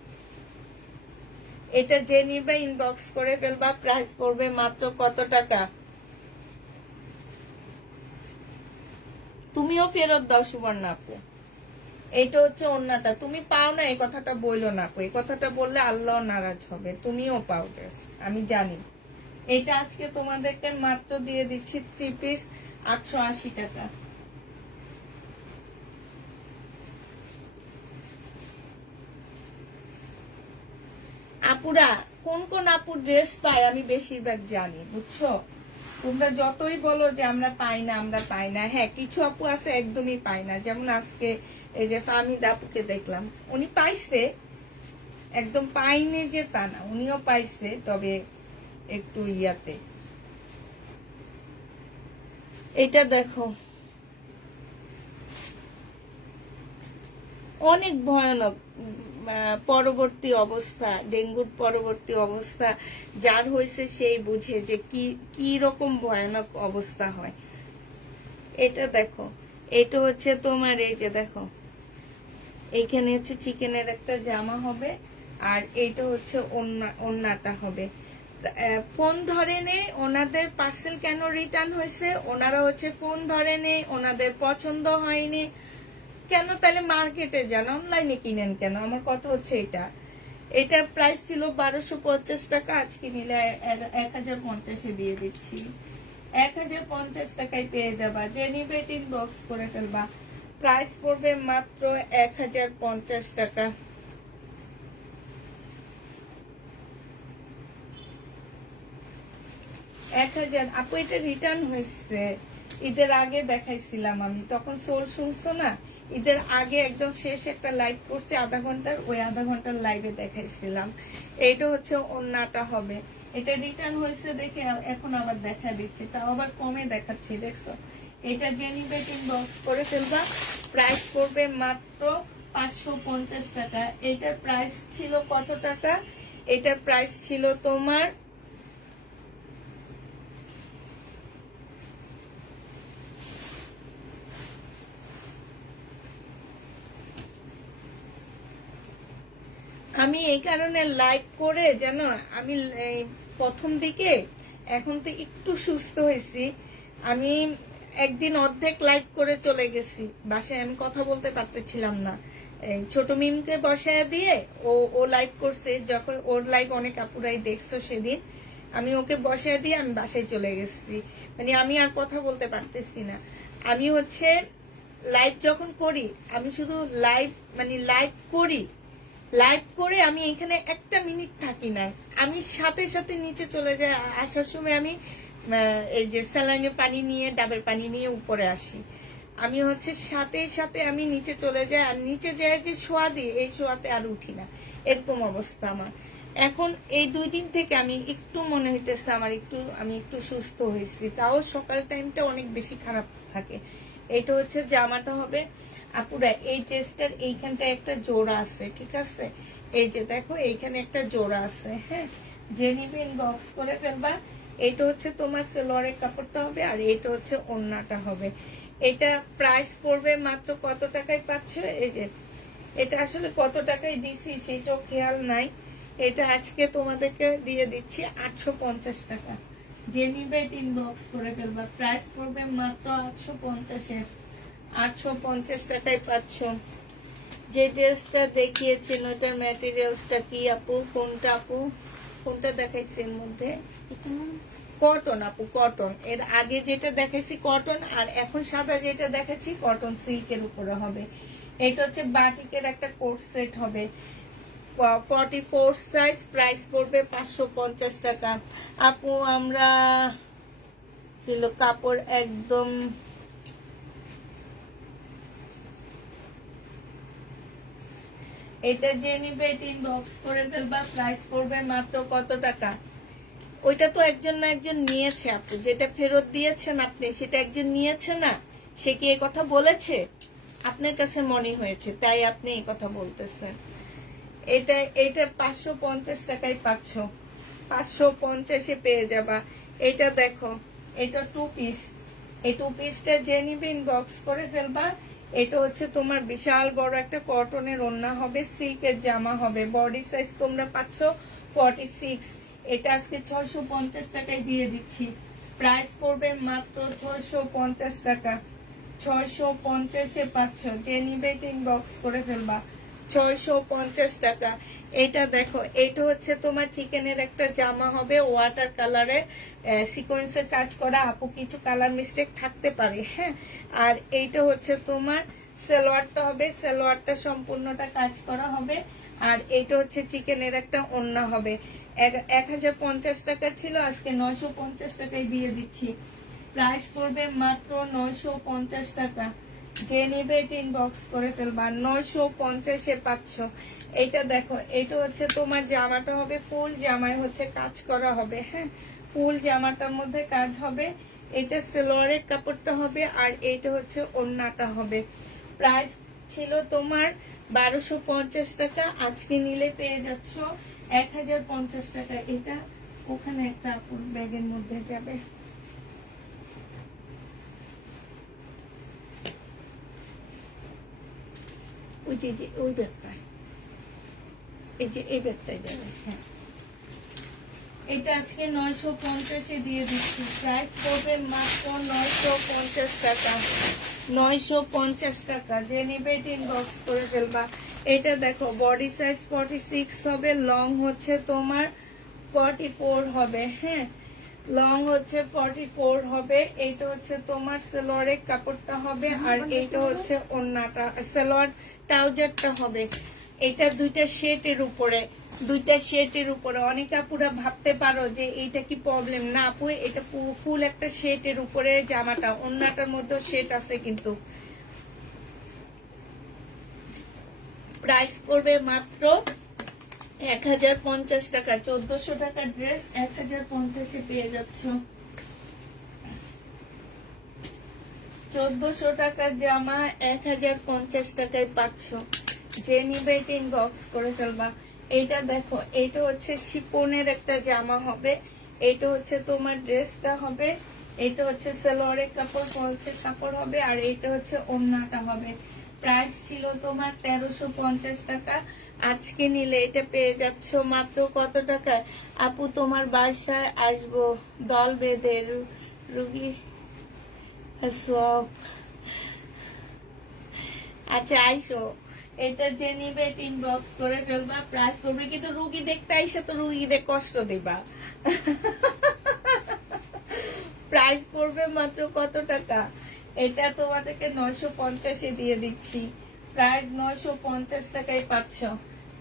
এটা যে নিবে ইনবক্স করে ফেলবা। প্রাইস পড়বে মাত্র কত টাকা? তুমিও ফেরত দাও সুবর্ণা আপু। এইটা হচ্ছে অন্যটা, তুমি পাও না এই কথাটা বললো না আপু। এই কথাটা বললে আল্লাহ নারাজ হবে। তুমিও পাও ড্রেস, আমি জানি। এটা আজকে তোমাদেরকে মাত্র দিয়ে দিচ্ছি 3 পিস 880 টাকা। আপুরা কোন কোন আপু ড্রেস পায় আমি বেশিরভাগ জানি, বুঝছো? তোমরা যতই বলো যে আমরা পাই না, আমরা পাই না, হ্যাঁ কিছু আপু আছে একদমই পাই না। যেমন আজকে এই যে ফাহমিদা আপুকে দেখলাম, উনি পাইছে, একদম পাইনি যে তা না, উনিও পাইছে, তবে একটু ইয়াতে। এটা দেখো অনেক ভয়ানক পরবর্তী অবস্থা, ডেঙ্গুর পরবর্তী অবস্থা যার হয়েছে সেই বুঝে যে কি রকম ভয়ানক অবস্থা হয়। এটা দেখো, এটা হচ্ছে তোমার এই যে দেখো, এইখানে হচ্ছে চিকেনের একটা জামা হবে, আর এইটা হচ্ছে ওন্নাটা হবে। ফোন ধরে নেই, ওনাদের পার্সেল কেন রিটার্ন হয়েছে, ওনারা হচ্ছে ফোন ধরে নেই, ওনাদের পছন্দ হয়নি কেন, তাহলে মার্কেটে যান, অনলাইনে কিনেন কেন? আমার কথা হচ্ছে এটা প্রাইস ছিল 1250 টাকা, আজকে নিলে 1050 দিয়ে দিচ্ছি। 1050 টাকায় পেয়ে যাবা, যে নিবে ইনবক্স করে ফেলবা। প্রাইস পড়বে মাত্র 1050 টাকা। আপু এটা রিটার্ন হয়েছে, ঈদের আগে দেখাইছিলাম আমি, তখন সোল শুনছো না? ঈদের আগে একদম শেষ একটা লাইভ করছি আধা ঘন্টার, ওই আধা ঘন্টার লাইভে দেখাইছিলাম। এইটা হচ্ছে ওন্নাটা হবে। এটা রিটার্ন হয়েছে দেখে এখন আবার দেখা দিচ্ছে, তাও আবার কমে দেখাচ্ছি, দেখছো? এটা যে নিবে ইনবক্স করে ফেলবা। প্রাইস পড়বে মাত্র 550 টাকা। এটার প্রাইস ছিল কত টাকা? এটার প্রাইস ছিল তোমার আমি এই কারণে লাইভ করে জানো, আমি প্রথম দিকে, এখন তো একটু সুস্থ হয়েছি, আমি একদিন অর্ধেক লাইভ করে চলে গেছি বাসায়, আমি কথা বলতে পারতেছিলাম না। ছোট মিমকে বসায় দিয়ে ও লাইভ করছে, যখন ওর লাইভ অনেক আপুরাই দেখছো সেদিন, আমি ওকে বসায় দিয়ে আমি বাসায় চলে গেছি, আমি আর কথা বলতে পারতেছি না। আমি হচ্ছে লাইভ যখন করি, আমি শুধু লাইভ করি, লাইভ করে আমি এখানে 1 মিনিট থাকি না, আমি সাথে সাথে নিচে চলে যাই। আসার সময় আমি এই যে স্যালাইনের পানি নিয়ে, ডাবের পানি নিয়ে উপরে আসি। আমি হচ্ছে সাথে সাথে আমি নিচে চলে যাই, আর নিচে যাই যে শোয়া দিই, এই শোয়াতে আর উঠি না, এরকম অবস্থা আমার। এখন এই 2 দিন থেকে আমি একটু মনে হইতেছে আমি একটু সুস্থ হয়েছি, তাও সকাল টাইমটা অনেক বেশি খারাপ থাকে। এটা হচ্ছে জামাটা হবে আপুরা, এই ড্রেসটার এইখানটা একটা জোড়া আছে, ঠিক আছে? এই যে দেখো এইখানে একটা জোড়া আছে, হ্যাঁ, যে নিবে ইনবক্স করে ফেলবা। এটা হচ্ছে তোমার সেলোয়ারের কাপড়টা হবে, আর এটা হচ্ছে ওন্নাটা হবে। এটা প্রাইস পড়বে মাত্র কত টাকায় পাচ্ছ? এই যে এটা আসলে কত টাকায় দিছি সেটাও খেয়াল নাই, এটা আজকে তোমাদেরকে দিয়ে দিচ্ছি 850 টাকা। যে নিবে ইনবক্স করে ফেলবা। প্রাইস পড়বে মাত্র 850-এ। 850 টাকায় পাচ্ছ। যে ড্রেসটা দেখিয়েছেন ওটার ম্যাটেরিয়ালসটা কি আপু? কোনটা আপু? কোনটা দেখাইছি এর মধ্যে? এটা না কটন আপু, কটন। এর আগে যেটা দেখাইছি কটন, আর এখন সাদা যেটা দেখাচ্ছি কটন সিল্কের উপরে হবে। এটা হচ্ছে বাটিকের একটা কোট সেট হবে, 44 সাইজ। প্রাইস পড়বে 550 টাকা। আপু আমরা ছিল কাপড় একদম এটা যে নিবে ইনবক্স করে ফেলবা। প্রাইস পড়বে মাত্র কত টাকা? ওইটা তো একজন না একজন নিয়েছে আপু, যেটা ফেরত দিয়েছেন আপনি সেটা একজন নিয়েছে না? সে কি এই কথা বলেছে? আপনার কাছে মনে হয়েছে তাই আপনি এই কথা বলতেছেন। এটা এটা 550 টাকায় পাচ্ছ। 550-এ পেয়ে যাবা। এটা দেখো, এটা 2 পিস। এই 2 পিসটা যে নিবে ইনবক্স করে ফেলবা। এটা হচ্ছে তোমার বিশাল বড় একটা কটনের ওড়না হবে, সিল্কের জামা হবে। বডি সাইজ তোমরা পাচ্ছ 46। এটা আজকে 650 টাকায় দিয়ে দিচ্ছি। প্রাইস পড়বে মাত্র 650 টাকা। 650-এ পাচ্ছ। যে নিবে ইনবক্স করে ফেলবা। 650 টাকা। এটা দেখো, এটা হচ্ছে তোমার চিকেনের একটা জামা হবে, ওয়াটার কালারে সিকোয়েন্সের কাজ করা। আপু কিছু কালার মিস্টেক থাকতে পারে, হ্যাঁ। আর এইটা হচ্ছে তোমার সালোয়ারটা হবে, সালোয়ারটা সম্পূর্ণটা কাজ করা হবে। আর এইটা হচ্ছে চিকেনের একটা ওড়না হবে। 1050 টাকা ছিল, আজকে 950 টাকায় দিয়ে দিচ্ছি। প্রাইস পড়বে মাত্র 950 টাকা। যে নেবে এটা ইনবক্স করে ফেলবা। 950-এ পাচ্ছ। এটা দেখো, এটা হচ্ছে তোমার জামাটা হবে ফুল জামায় হচ্ছে কাজ করা হবে, হ্যাঁ। ফুল জামাটার মধ্যে কাজ হবে। এটা সালোয়ারের কাপড়টা হবে, আর এইটা হচ্ছে ওড়নাটা হবে। প্রাইস ছিল তোমার 1250 টাকা, আজকে নিলে পেয়ে যাচ্ছ 1050 টাকা। এটা ওখানে একটা আপুর ব্যাগের মধ্যে যাবে। ওই যে ওই ব্যাগটায়, এই যে এই ব্যাগটায় যাবে, হ্যাঁ। এটা আজকে 950-এ দিয়ে দিচ্ছি। প্রাইস পড়বে মাত্র 950 টাকা। 950 টাকা। যে নিবে ইনবক্স করে ফেলবা। এটা দেখো, বডি সাইজ 46 হবে, লং হচ্ছে তোমার 44 হবে, হ্যাঁ। লং হচ্ছে 44 হবে। এইটা হচ্ছে তোমার সালোয়ারের কাপড়টা হবে, আর এইটা হচ্ছে ওড়নাটা, সালোয়ার ট্রাউজারটা হবে। এটা দুইটা শেটের উপরে, দুইটা শেটের উপরে। অনেক আপুরা ভাবতে পারো যে এইটা কি প্রবলেম, না আপু এটা ফুল একটা শেটের উপরে জামাটা, ওড়নাটার মধ্যে শেট আছে কিন্তু। প্রাইস পড়বে মাত্র 1050 টাকা। 1400 টাকার ড্রেস 1050-এ পেয়ে যাচ্ছ। 1400 টাকার জামা 1050 টাকায় পাচ্ছ। যে নিবে এটা ইনবক্স করে ফেলবা। এইটা দেখো, এইটা হচ্ছে শিপনের একটা জামা হবে। এইটা হচ্ছে তোমার ড্রেসটা হবে। এটা হচ্ছে সালোয়ারের কাপড়, ফলসের কাপড় হবে, আর এইটা হচ্ছে ওড়নাটা হবে। প্রাইস ছিল তোমার 1350 টাকা, আজকে নিলে এটা পেয়ে যাচ্ছ মাত্র কত টাকায়? আপু তোমার বাসায় আসবো দল বেঁধে, রুগী সব। আচ্ছা আইসো। এটা যে নিবে ইনবক্স করে ফেলবা। প্রাইস করবে, কিন্তু রুগী দেখতে আইসা তো রুগীদের কষ্ট দিবা। প্রাইস পড়বে মাত্র কত টাকা? এটা তোমাদেরকে 950-এ দিয়ে দিচ্ছি। প্রাইস 950 টাকায় পাচ্ছ।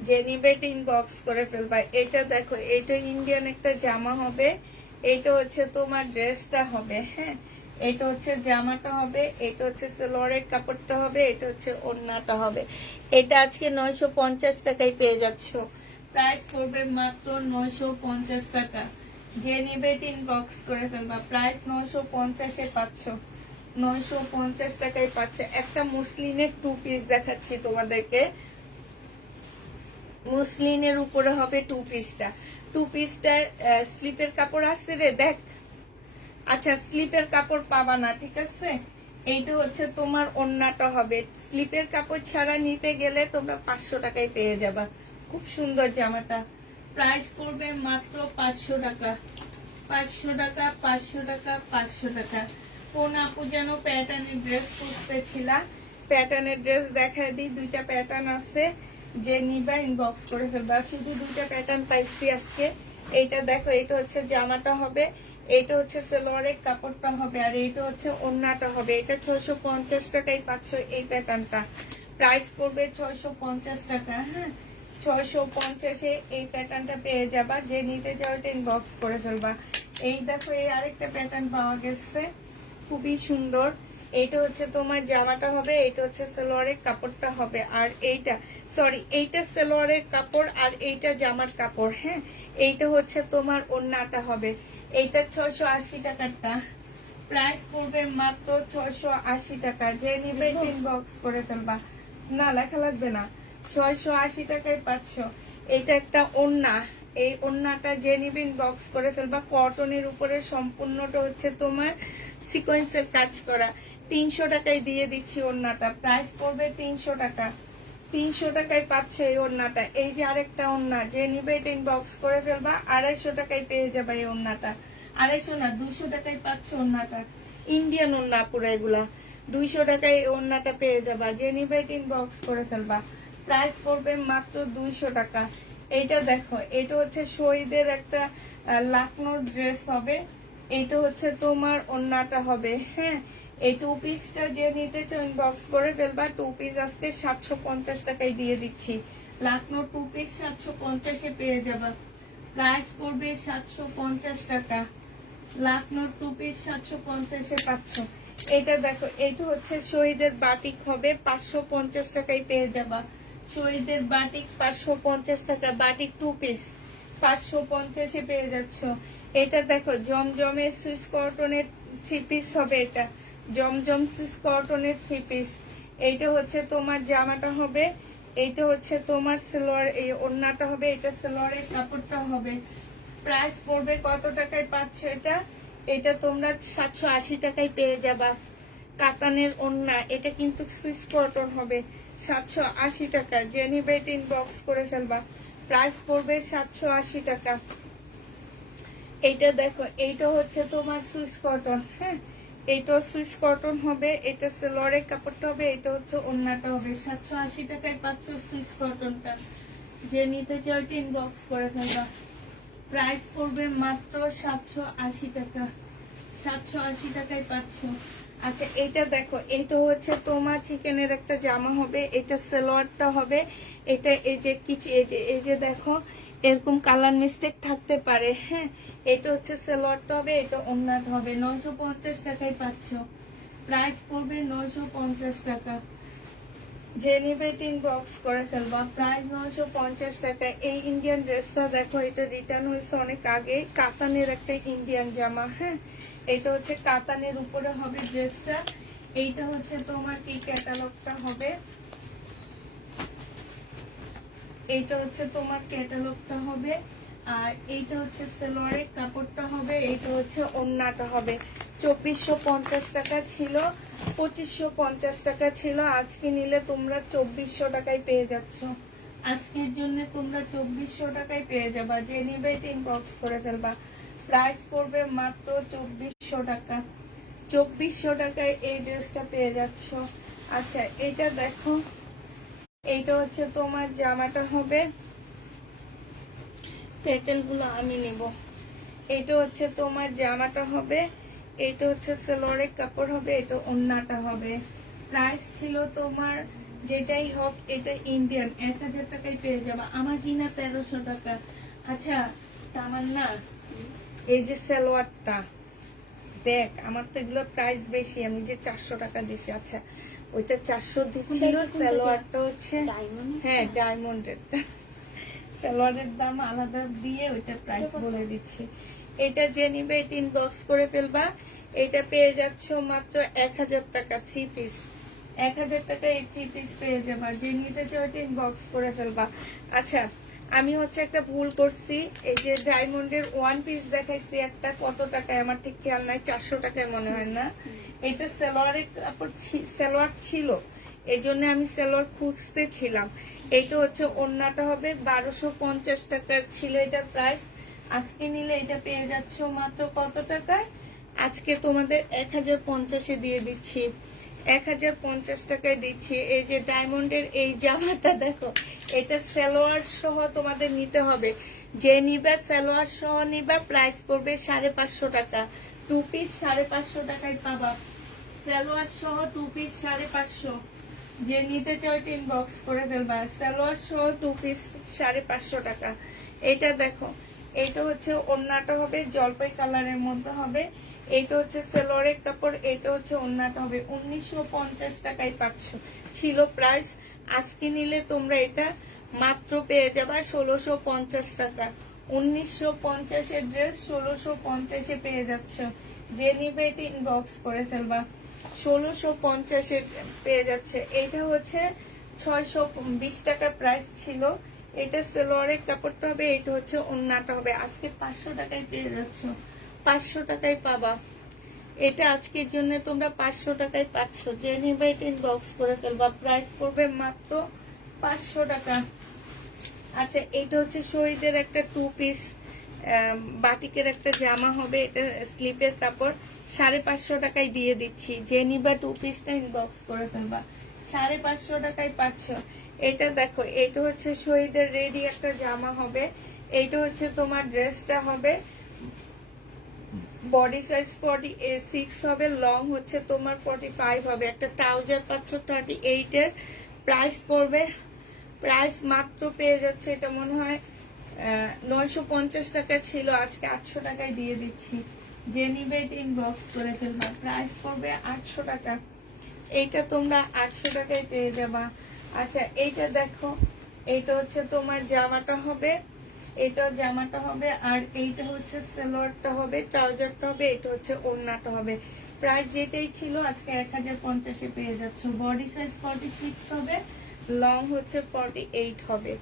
যে নিবে ইনবক্স করে ফেলবা। এটা দেখো, এটা ইন্ডিয়ান একটা জামা হবে। এটা হচ্ছে তোমার ড্রেসটা হবে, হ্যাঁ। এটা হচ্ছে জামাটা হবে, এটা হচ্ছে সালোয়ারের কাপড়টা হবে, এটা হচ্ছে ওড়নাটা হবে। এটা আজকে 950 টাকায় পেয়ে যাচ্ছ। প্রাইস করবে মাত্র 950 টাকা। যে নিবে ইনবক্স করে ফেলবা। প্রাইস 950-এ পাচ্ছ। 950 টাকায় পাচ্ছে। একটা মুসলিনের 2 পিস দেখাচ্ছি তোমাদেরকে। মুসলিনের উপরে হবে 2 পিসটা। 2 পিসটার স্লিপের কাপড় আসছে রে, দেখ। আচ্ছা, স্লিপের কাপড় পাবা না, ঠিক আছে। এইটা হচ্ছে তোমার ওড়নাটা হবে। স্লিপের কাপড় ছাড়া নিতে গেলে তোমরা 500 টাকায় পেয়ে যাবা। খুব সুন্দর জামাটা। প্রাইস করবে মাত্র 500 টাকা। 500 টাকা 500 টাকা 500 টাকা। কোন আপু যেন প্যাটার্নের ড্রেস খুঁজতেছিলা, প্যাটার্নের ড্রেস দেখায় দিই। দুইটা প্যাটার্ন আছে, যে নিবা ইনবক্স করে ফেলবা। শুধু দুইটা প্যাটার্ন পাইছি আজকে। এইটা দেখো, এটা হচ্ছে জামাটা হবে, এইটা হচ্ছে সালোয়ারের কাপড়টা হবে, আর এইটা হচ্ছে ওড়নাটা হবে। এটা 650 টাকায় পাচ্ছ এই প্যাটার্নটা। প্রাইস পড়বে 650 টাকা। হ্যাঁ, 650-এ এই প্যাটার্নটা পেয়ে যাবা। যে নিতে চাও এটা ইনবক্স করে ফেলবা। এই দেখো, এই আরেকটা প্যাটার্ন পাওয়া গেছে, খুবই সুন্দর। এইটা হচ্ছে তোমার জামাটা হবে, এইটা হচ্ছে সালোয়ারের কাপড়টা হবে, আর এইটা সালোয়ারের কাপড় আর এইটা জামার কাপড়। হ্যাঁ, এইটা হচ্ছে তোমার ওড়নাটা হবে। এইটা 680 টাকারটা। প্রাইস পড়বে মাত্র 680 টাকা। যে নিবে ইনবক্স করে ফেলবা। না, লেখা লাগবে না, 680 টাকায় পাচ্ছ। এটা একটা ওড়না, এই ওড়নাটা যে নিবে ইনবক্স করে ফেলবা। কটনের উপরে সম্পূর্ণটা হচ্ছে তোমার সিকোয়েন্সের কাজ করা। 300 টাকায় দিয়ে দিচ্ছি ওড়নাটা। প্রাইস পড়বে 300 টাকা। 300 টাকায় পাচ্ছ এই ওড়নাটা। এই যে আরেকটা ওড়না, যে নিবে এটা ইনবক্স করে ফেলবা। 250 টাকায় পেয়ে যাবে এই ওড়নাটা। 250 না, 200 টাকায় পাচ্ছ ওড়নাটা। ইন্ডিয়ান ওড়না পুরো এগুলা। 200 টাকায় এই ওড়নাটা পেয়ে যাবা। যে নিবে এটা ইনবক্স করে ফেলবা। প্রাইস পড়বে মাত্র 200 টাকা। এইটা দেখো, এটা হচ্ছে শহীদের একটা লাকনোর ড্রেস হবে। এইটা হচ্ছে তোমার ওড়নাটা হবে। হ্যাঁ, এই 2 পিসটা যে নিতে চাও ইনবক্স করে ফেলবা। 2 পিস আজকে 750 টাকায় দিয়ে দিচ্ছি। লাকনো 2 পিস 750-এ পেয়ে যাবা। প্রাইস পড়বে 750 টাকা। লাকনো 2 পিস 750-এ পাচ্ছ। এটা দেখো, এটা হচ্ছে শহীদের বাটিক হবে, 550 টাকায় পেয়ে যাবা। শহীদের বাটিক 550 টাকা। বাটিক 2 পিস 550-এ পেয়ে যাচ্ছ। এটা দেখো, জমজমের সুইস কটনের 3 পিস হবে। এটা জমজম সুইস কটনের 3 পিস। এইটা হচ্ছে তোমার জামাটা হবে, এইটা হচ্ছে তোমার সালোয়ার, এই ওড়নাটা হবে, এটা সালোয়ারের কাপড়টা হবে। প্রাইস পড়বে কত টাকায় পাচ্ছ এটা? এটা তোমরা 780 টাকায় পেয়ে যাবা। কাতানের ওড়না, এটা কিন্তু সুইস কটন হবে। 780 টাকা। যে নিবে এটা ইনবক্স করে ফেলবা। প্রাইস পড়বে 780 টাকা। এইটা দেখো, এইটা হচ্ছে তোমার সুইস কটন। হ্যাঁ, এইটা সুইস কটন হবে, এটা সালোয়ারের কাপড়টা হবে, এটা হচ্ছে ওড়নাটা হবে। 780 টাকায় পাচ্ছ সুইস কটনটা। যে নিতে চাও এটা ইনবক্স করে ফেলবা। প্রাইস পড়বে মাত্র 780 টাকা। 780 টাকায় পাচ্ছ। আচ্ছা, এটা দেখো, এটা হচ্ছে তোমার চিকেনের একটা জামা হবে, এটা সালোয়ারটা হবে। এটা এই যে দেখো, এরকম কালার মিস্টেক থাকতে পারে। হ্যাঁ, এটা হচ্ছে সালোয়ারটা হবে, এটা ওড়নাটা হবে। 950 টাকায় পাচ্ছ। প্রাইস পড়বে 950 টাকা। যে নিবে ইনবক্স করে ফেলবা। প্রাইস 950 টাকা। এই ইন্ডিয়ান ড্রেসটা দেখো, এটা রিটার্ন হয়েছে অনেক আগে। কাতানের একটা ইন্ডিয়ান জামা। হ্যাঁ, এটা হচ্ছে কাতানের উপরে হবে ড্রেসটা। এইটা হচ্ছে তোমার কি ক্যাটালগটা হবে, এইটা হচ্ছে তোমার ক্যাটালগটা হবে, আর এইটা হচ্ছে সালোয়ারের কাপড়টা হবে, এইটা হচ্ছে ওড়নাটা হবে। 2450 টাকা ছিল, 2550 টাকা ছিল। আজকে নিলে তোমরা 2400 টাকায় পেয়ে যাচ্ছ। আজকের জন্য তোমরা 2400 টাকায় পেয়ে যাবা। যে নিবে এটা ইনবক্স করে ফেলবা। প্রাইস পড়বে মাত্র 2400 টাকা। 2400 টাকায় এই ড্রেসটা পেয়ে যাচ্ছ। আচ্ছা, এটা দেখো, এইটা হচ্ছে তোমার জামাটা হবে, পেটেল গুলো আমি নিব। এটা হচ্ছে তোমার জামাটা হবে, এটা হচ্ছে সালোয়ারের কাপড় হবে, এটা ওড়নাটা হবে। প্রাইস ছিল তোমার যেটাই হোক, এটা ইন্ডিয়ান 1000 টাকায় পেয়ে যাবা। আমার কিনা 1300 টাকা। আচ্ছা তামান্না, এই যে সালোয়ারটা দেখ, আমার তো এগুলো প্রাইস বেশি, আমি যে 400 টাকা দিছি। আচ্ছা, ওইটা 400 দিচ্ছিল, সালোয়ারটা হচ্ছে হ্যাঁ ডায়মন্ডের। সালোয়ারের দাম আলাদা দিয়ে ওইটা প্রাইস বলে দিচ্ছি। এটা যে নিবে এটা ইনবক্স করে ফেলবা। এটা পেয়ে যাচ্ছ মাত্র 1000 টাকা 3 পিস। 1000 টাকা এই 3 পিস পেয়ে যাবা। যে নিতে চাও এটা ইনবক্স করে ফেলবা। আচ্ছা, আমি হচ্ছে একটা ভুল করছি। এই যে ডায়মন্ডের 1 পিস দেখাইছি একটা, কত টাকায় আমার ঠিক খেয়াল নাই, 400 টাকায় মনে হয় না। এটা সালোয়ারের কাপড়, সালোয়ার ছিল, এই জন্য আমি সালোয়ার খুঁজতে ছিলাম। এইটা হচ্ছে ওড়নাটা হবে, 1250 টাকার ছিল এটার প্রাইস। আজকে নিলে এটা পেয়ে যাচ্ছ মাত্র কত টাকায়? আজকে তোমাদের 1050-এ দিয়ে দিচ্ছি, 1050 টাকায় দিচ্ছি। এই যে ডায়মন্ডের এই জামাটা দেখো, এটা সালোয়ার সহ তোমাদের নিতে হবে। যে নিবা সালোয়ার সহ নিবা, প্রাইস পড়বে 550 টাকা। 2 পিস 550 টাকায় পাবা, সালোয়ার সহ 2 পিস 550। যে নিতে চাও এটা ইনবক্স করে ফেলবা। সালোয়ার সহ 2 পিস 550 টাকা। এটা দেখো, এটা হচ্ছে ওড়নাটা হবে জলপাই কালারের মধ্যে হবে, এটা হচ্ছে সালোয়ারের কাপড়, এটা হচ্ছে ওড়নাটা হবে। 1950 টাকায় পাচ্ছ, ছিল প্রাইস। আজকে নিলে তোমরা এটা মাত্র পেয়ে যাবা 1650 টাকা। 1950-এর ড্রেস 1650-এ পেয়ে যাচ্ছ। যে নিবে এটা ইনবক্স করে ফেলবা। 1650-এর পেয়ে যাচ্ছে। এটা হচ্ছে 620 টাকা প্রাইস ছিল। এটা সালোয়ারের কাপড়টা হবে, এটা হচ্ছে ওড়নাটা হবে। আজকে 500 টাকায় পেয়ে যাচ্ছ, 500 টাকায় পাবা। এটা আজকের জন্য তোমরা 500 টাকায় পাচ্ছ। যে নিবে এটা ইনবক্স করে ফেলবা, প্রাইস পড়বে মাত্র 500 টাকা। আচ্ছা, এটা হচ্ছে শহীদের একটা 2 পিস বাটিকের একটা জামা হবে, এটা স্লিপের কাপড়, 550 টাকায় দিয়ে দিচ্ছি। যে নিবা 2 পিসটা ইনবক্স করে ফেলবা, 550 টাকায় পাচ্ছ। এটা দেখো, এটা হচ্ছে শহীদের রেডি একটা জামা হবে, এইটা হচ্ছে তোমার ড্রেসটা হবে। বডি সাইজ 46 হবে, লং হচ্ছে তোমার 45 হবে। একটা ট্রাউজার পাচ্ছ 38 এর। প্রাইস পড়বে, প্রাইস মাত্র পেয়ে যাচ্ছে, এটা মনে হয় 950 টাকা ছিল, আজকে 800 টাকায় দিয়ে দিচ্ছি। যে নিবে এটা ইনবক্স করে ফেলবা, প্রাইস পড়বে 800 টাকা। এইটা তোমরা 800 টাকায় পেয়ে যাবা। আচ্ছা, এইটা দেখো, এইটা হচ্ছে তোমার জামাটা হবে, এটা জামাটা হবে, আর এইটা হচ্ছে সালোয়ারটা হবে, ট্রাউজারটা হবে, এটা হচ্ছে ওড়নাটা হবে। প্রাইস যেটাই ছিল আজকে 1050-এ পেয়ে যাচ্ছ। বডি সাইজ 46 হবে, লং হচ্ছে 48 হবে।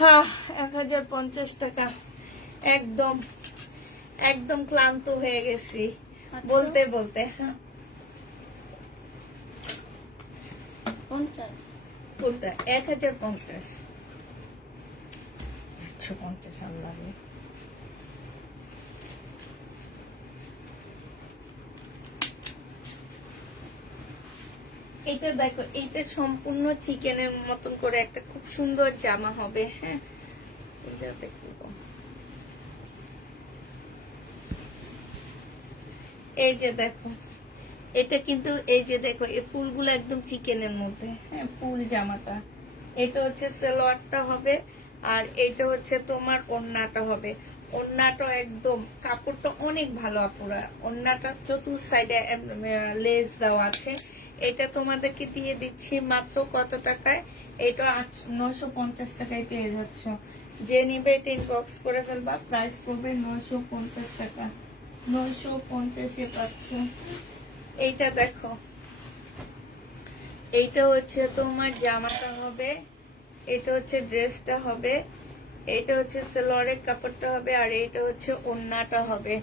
হ্যাঁ, 1050 টাকা। একদম একদম ক্লান্ত হয়ে গেছি বলতে বলতে। হ্যাঁ, 50 কোনটা? 1050, 850 আল্লাহ রে। এটা দেখো, এটা সম্পূর্ণ চিকেনের মতন করে একটা খুব সুন্দর জামা হবে। হ্যাঁ, এটা দেখো, এই যে দেখো, এটা কিন্তু এই যে দেখো, এই ফুলগুলো একদম চিকেনের মধ্যে। হ্যাঁ, ফুল জামাটা, এটা হচ্ছে সালোয়ারটা হবে, আর এটা হচ্ছে তোমার ওড়নাটা হবে। ওড়নাটা একদম, কাপড়টা অনেক ভালো আপুরা। ওড়নাটা চতুর সাইডে লেস দেওয়া আছে। এটা তোমাদেরকে দিয়ে দিচ্ছি মাত্র কত টাকায়? এটা 950 টাকায় পেয়ে যাচ্ছ। যে নিবে এটা ইনবক্স করে ফেলবা, প্রাইস পড়বে 950 টাকা। 950-এ পাচ্ছ। এইটা দেখো, এইটা হচ্ছে তোমার জামাটা হবে, এটা হচ্ছে ড্রেসটা হবে, এটা হচ্ছে সালোয়ারের কাপড়টা হবে, আর এইটা হচ্ছে ওড়নাটা হবে।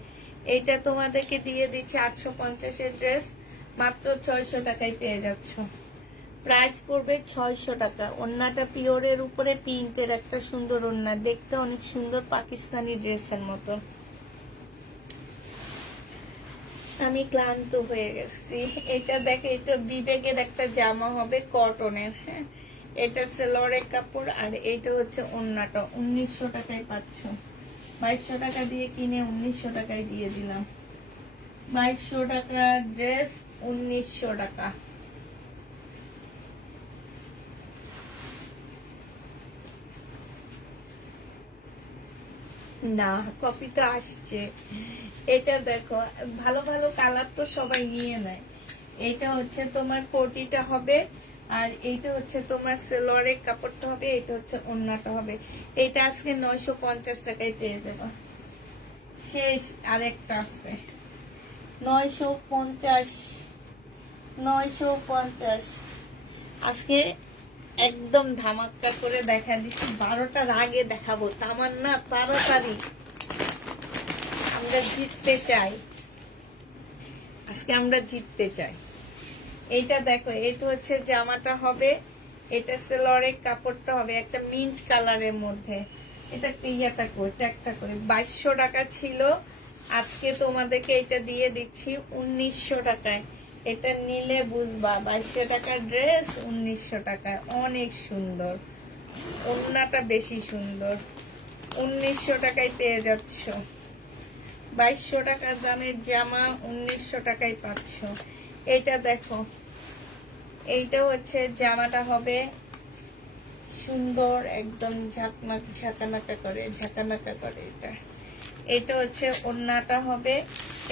এইটা তোমাদেরকে দিয়ে দিচ্ছে 850-এর ড্রেস, মাত্র 600 টাকায় পেয়ে যাচ্ছ। প্রাইস পড়বে 600 টাকা। ওড়নাটা পিওরের উপরে প্রিন্টের একটা সুন্দর ওড়না, দেখতে অনেক সুন্দর, পাকিস্তানি ড্রেসের মতো। আমি ক্লান্ত হয়ে গেছি। এটা দেখে, এটা বিবেকের একটা জামা হবে কটনের। হ্যাঁ, এটা সালোয়ারের কাপড়, আর এটা হচ্ছে ওড়নাটা। 1900 টাকায় পাচ্ছ। 2200 টাকা দিয়ে কিনে 1900 টাকায় দিয়ে দিলাম। 2200 টাকা ড্রেস, 1900 টাকা। না, কপি তো আসছে। এটা দেখো, ভালো ভালো কালার তো সবাই নিয়ে নেয়। এটা হচ্ছে তোমার কোটিটা হবে, আর এইটা হচ্ছে তোমার সালোয়ারের কাপড়টা হবে, এটা হচ্ছে ওড়নাটা হবে। এটা আজকে 950 টাকায় পেয়ে যাবে। শেষ, আরেকটা আছে 950, 950। আজকে একদম ধামাক্কা করে দেখা দিচ্ছি, 12টার আগে দেখাবো। তামার না, তাড়াতাড়ি, আমরা জিততে চাই আজকে, আমরা জিততে চাই। এইটা দেখো, এটা হচ্ছে জামাটা হবে, এটা সালোয়ারের কাপড়টা হবে একটা মিন্ট কালারের মধ্যে, এটা ইয়াটা করে ট্যাগটা করে 2200 টাকা ছিল, আজকে তোমাদেরকে এটা দিয়ে দিচ্ছি 1900 টাকায়। এটা নিলে বুঝবা 2200 টাকার ড্রেস 1900 টাকায়, অনেক সুন্দর। ওড়নাটা বেশি সুন্দর, 1900 টাকায় পেয়ে যাচ্ছ। 2200 টাকার দামের জামা 1900 টাকায় পাচ্ছ। এটা দেখো, এইটা হচ্ছে জামাটা হবে সুন্দর, একদম ঝাঁকানাকা করে। এটা হচ্ছে ওড়নাটা হবে,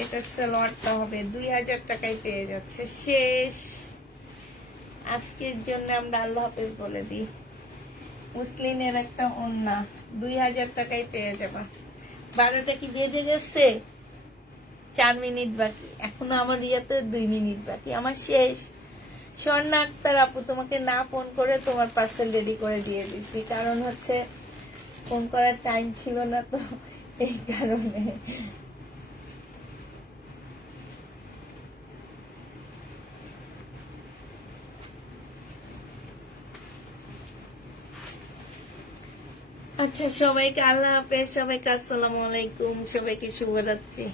এটা সালোয়ারটা হবে। 2000 টাকায় পেয়ে যাচ্ছে। শেষ আজকের জন্য আমরা আল্লাহ হাফেজ বলে দিই। মুসলিনের একটা ওড়না 2000 টাকায় পেয়ে যাবা। 12টা কি বেজে গেছে? 4 মিনিট বাকি, এখনো আমার ইয়াতে 2 মিনিট বাকি, আমার শেষ। স্বর্ণা আক্তার আপু, তোমাকে না ফোন করে তোমার পার্সেল রেডি করে দিয়ে দিচ্ছি, কারণ হচ্ছে ফোন করার টাইম ছিল না, তো এই কারণে। আচ্ছা, সবাইকে আল্লাহ হাফেজ, সবাইকে আসসালামু আলাইকুম, সবাইকে শুভরাত্রি।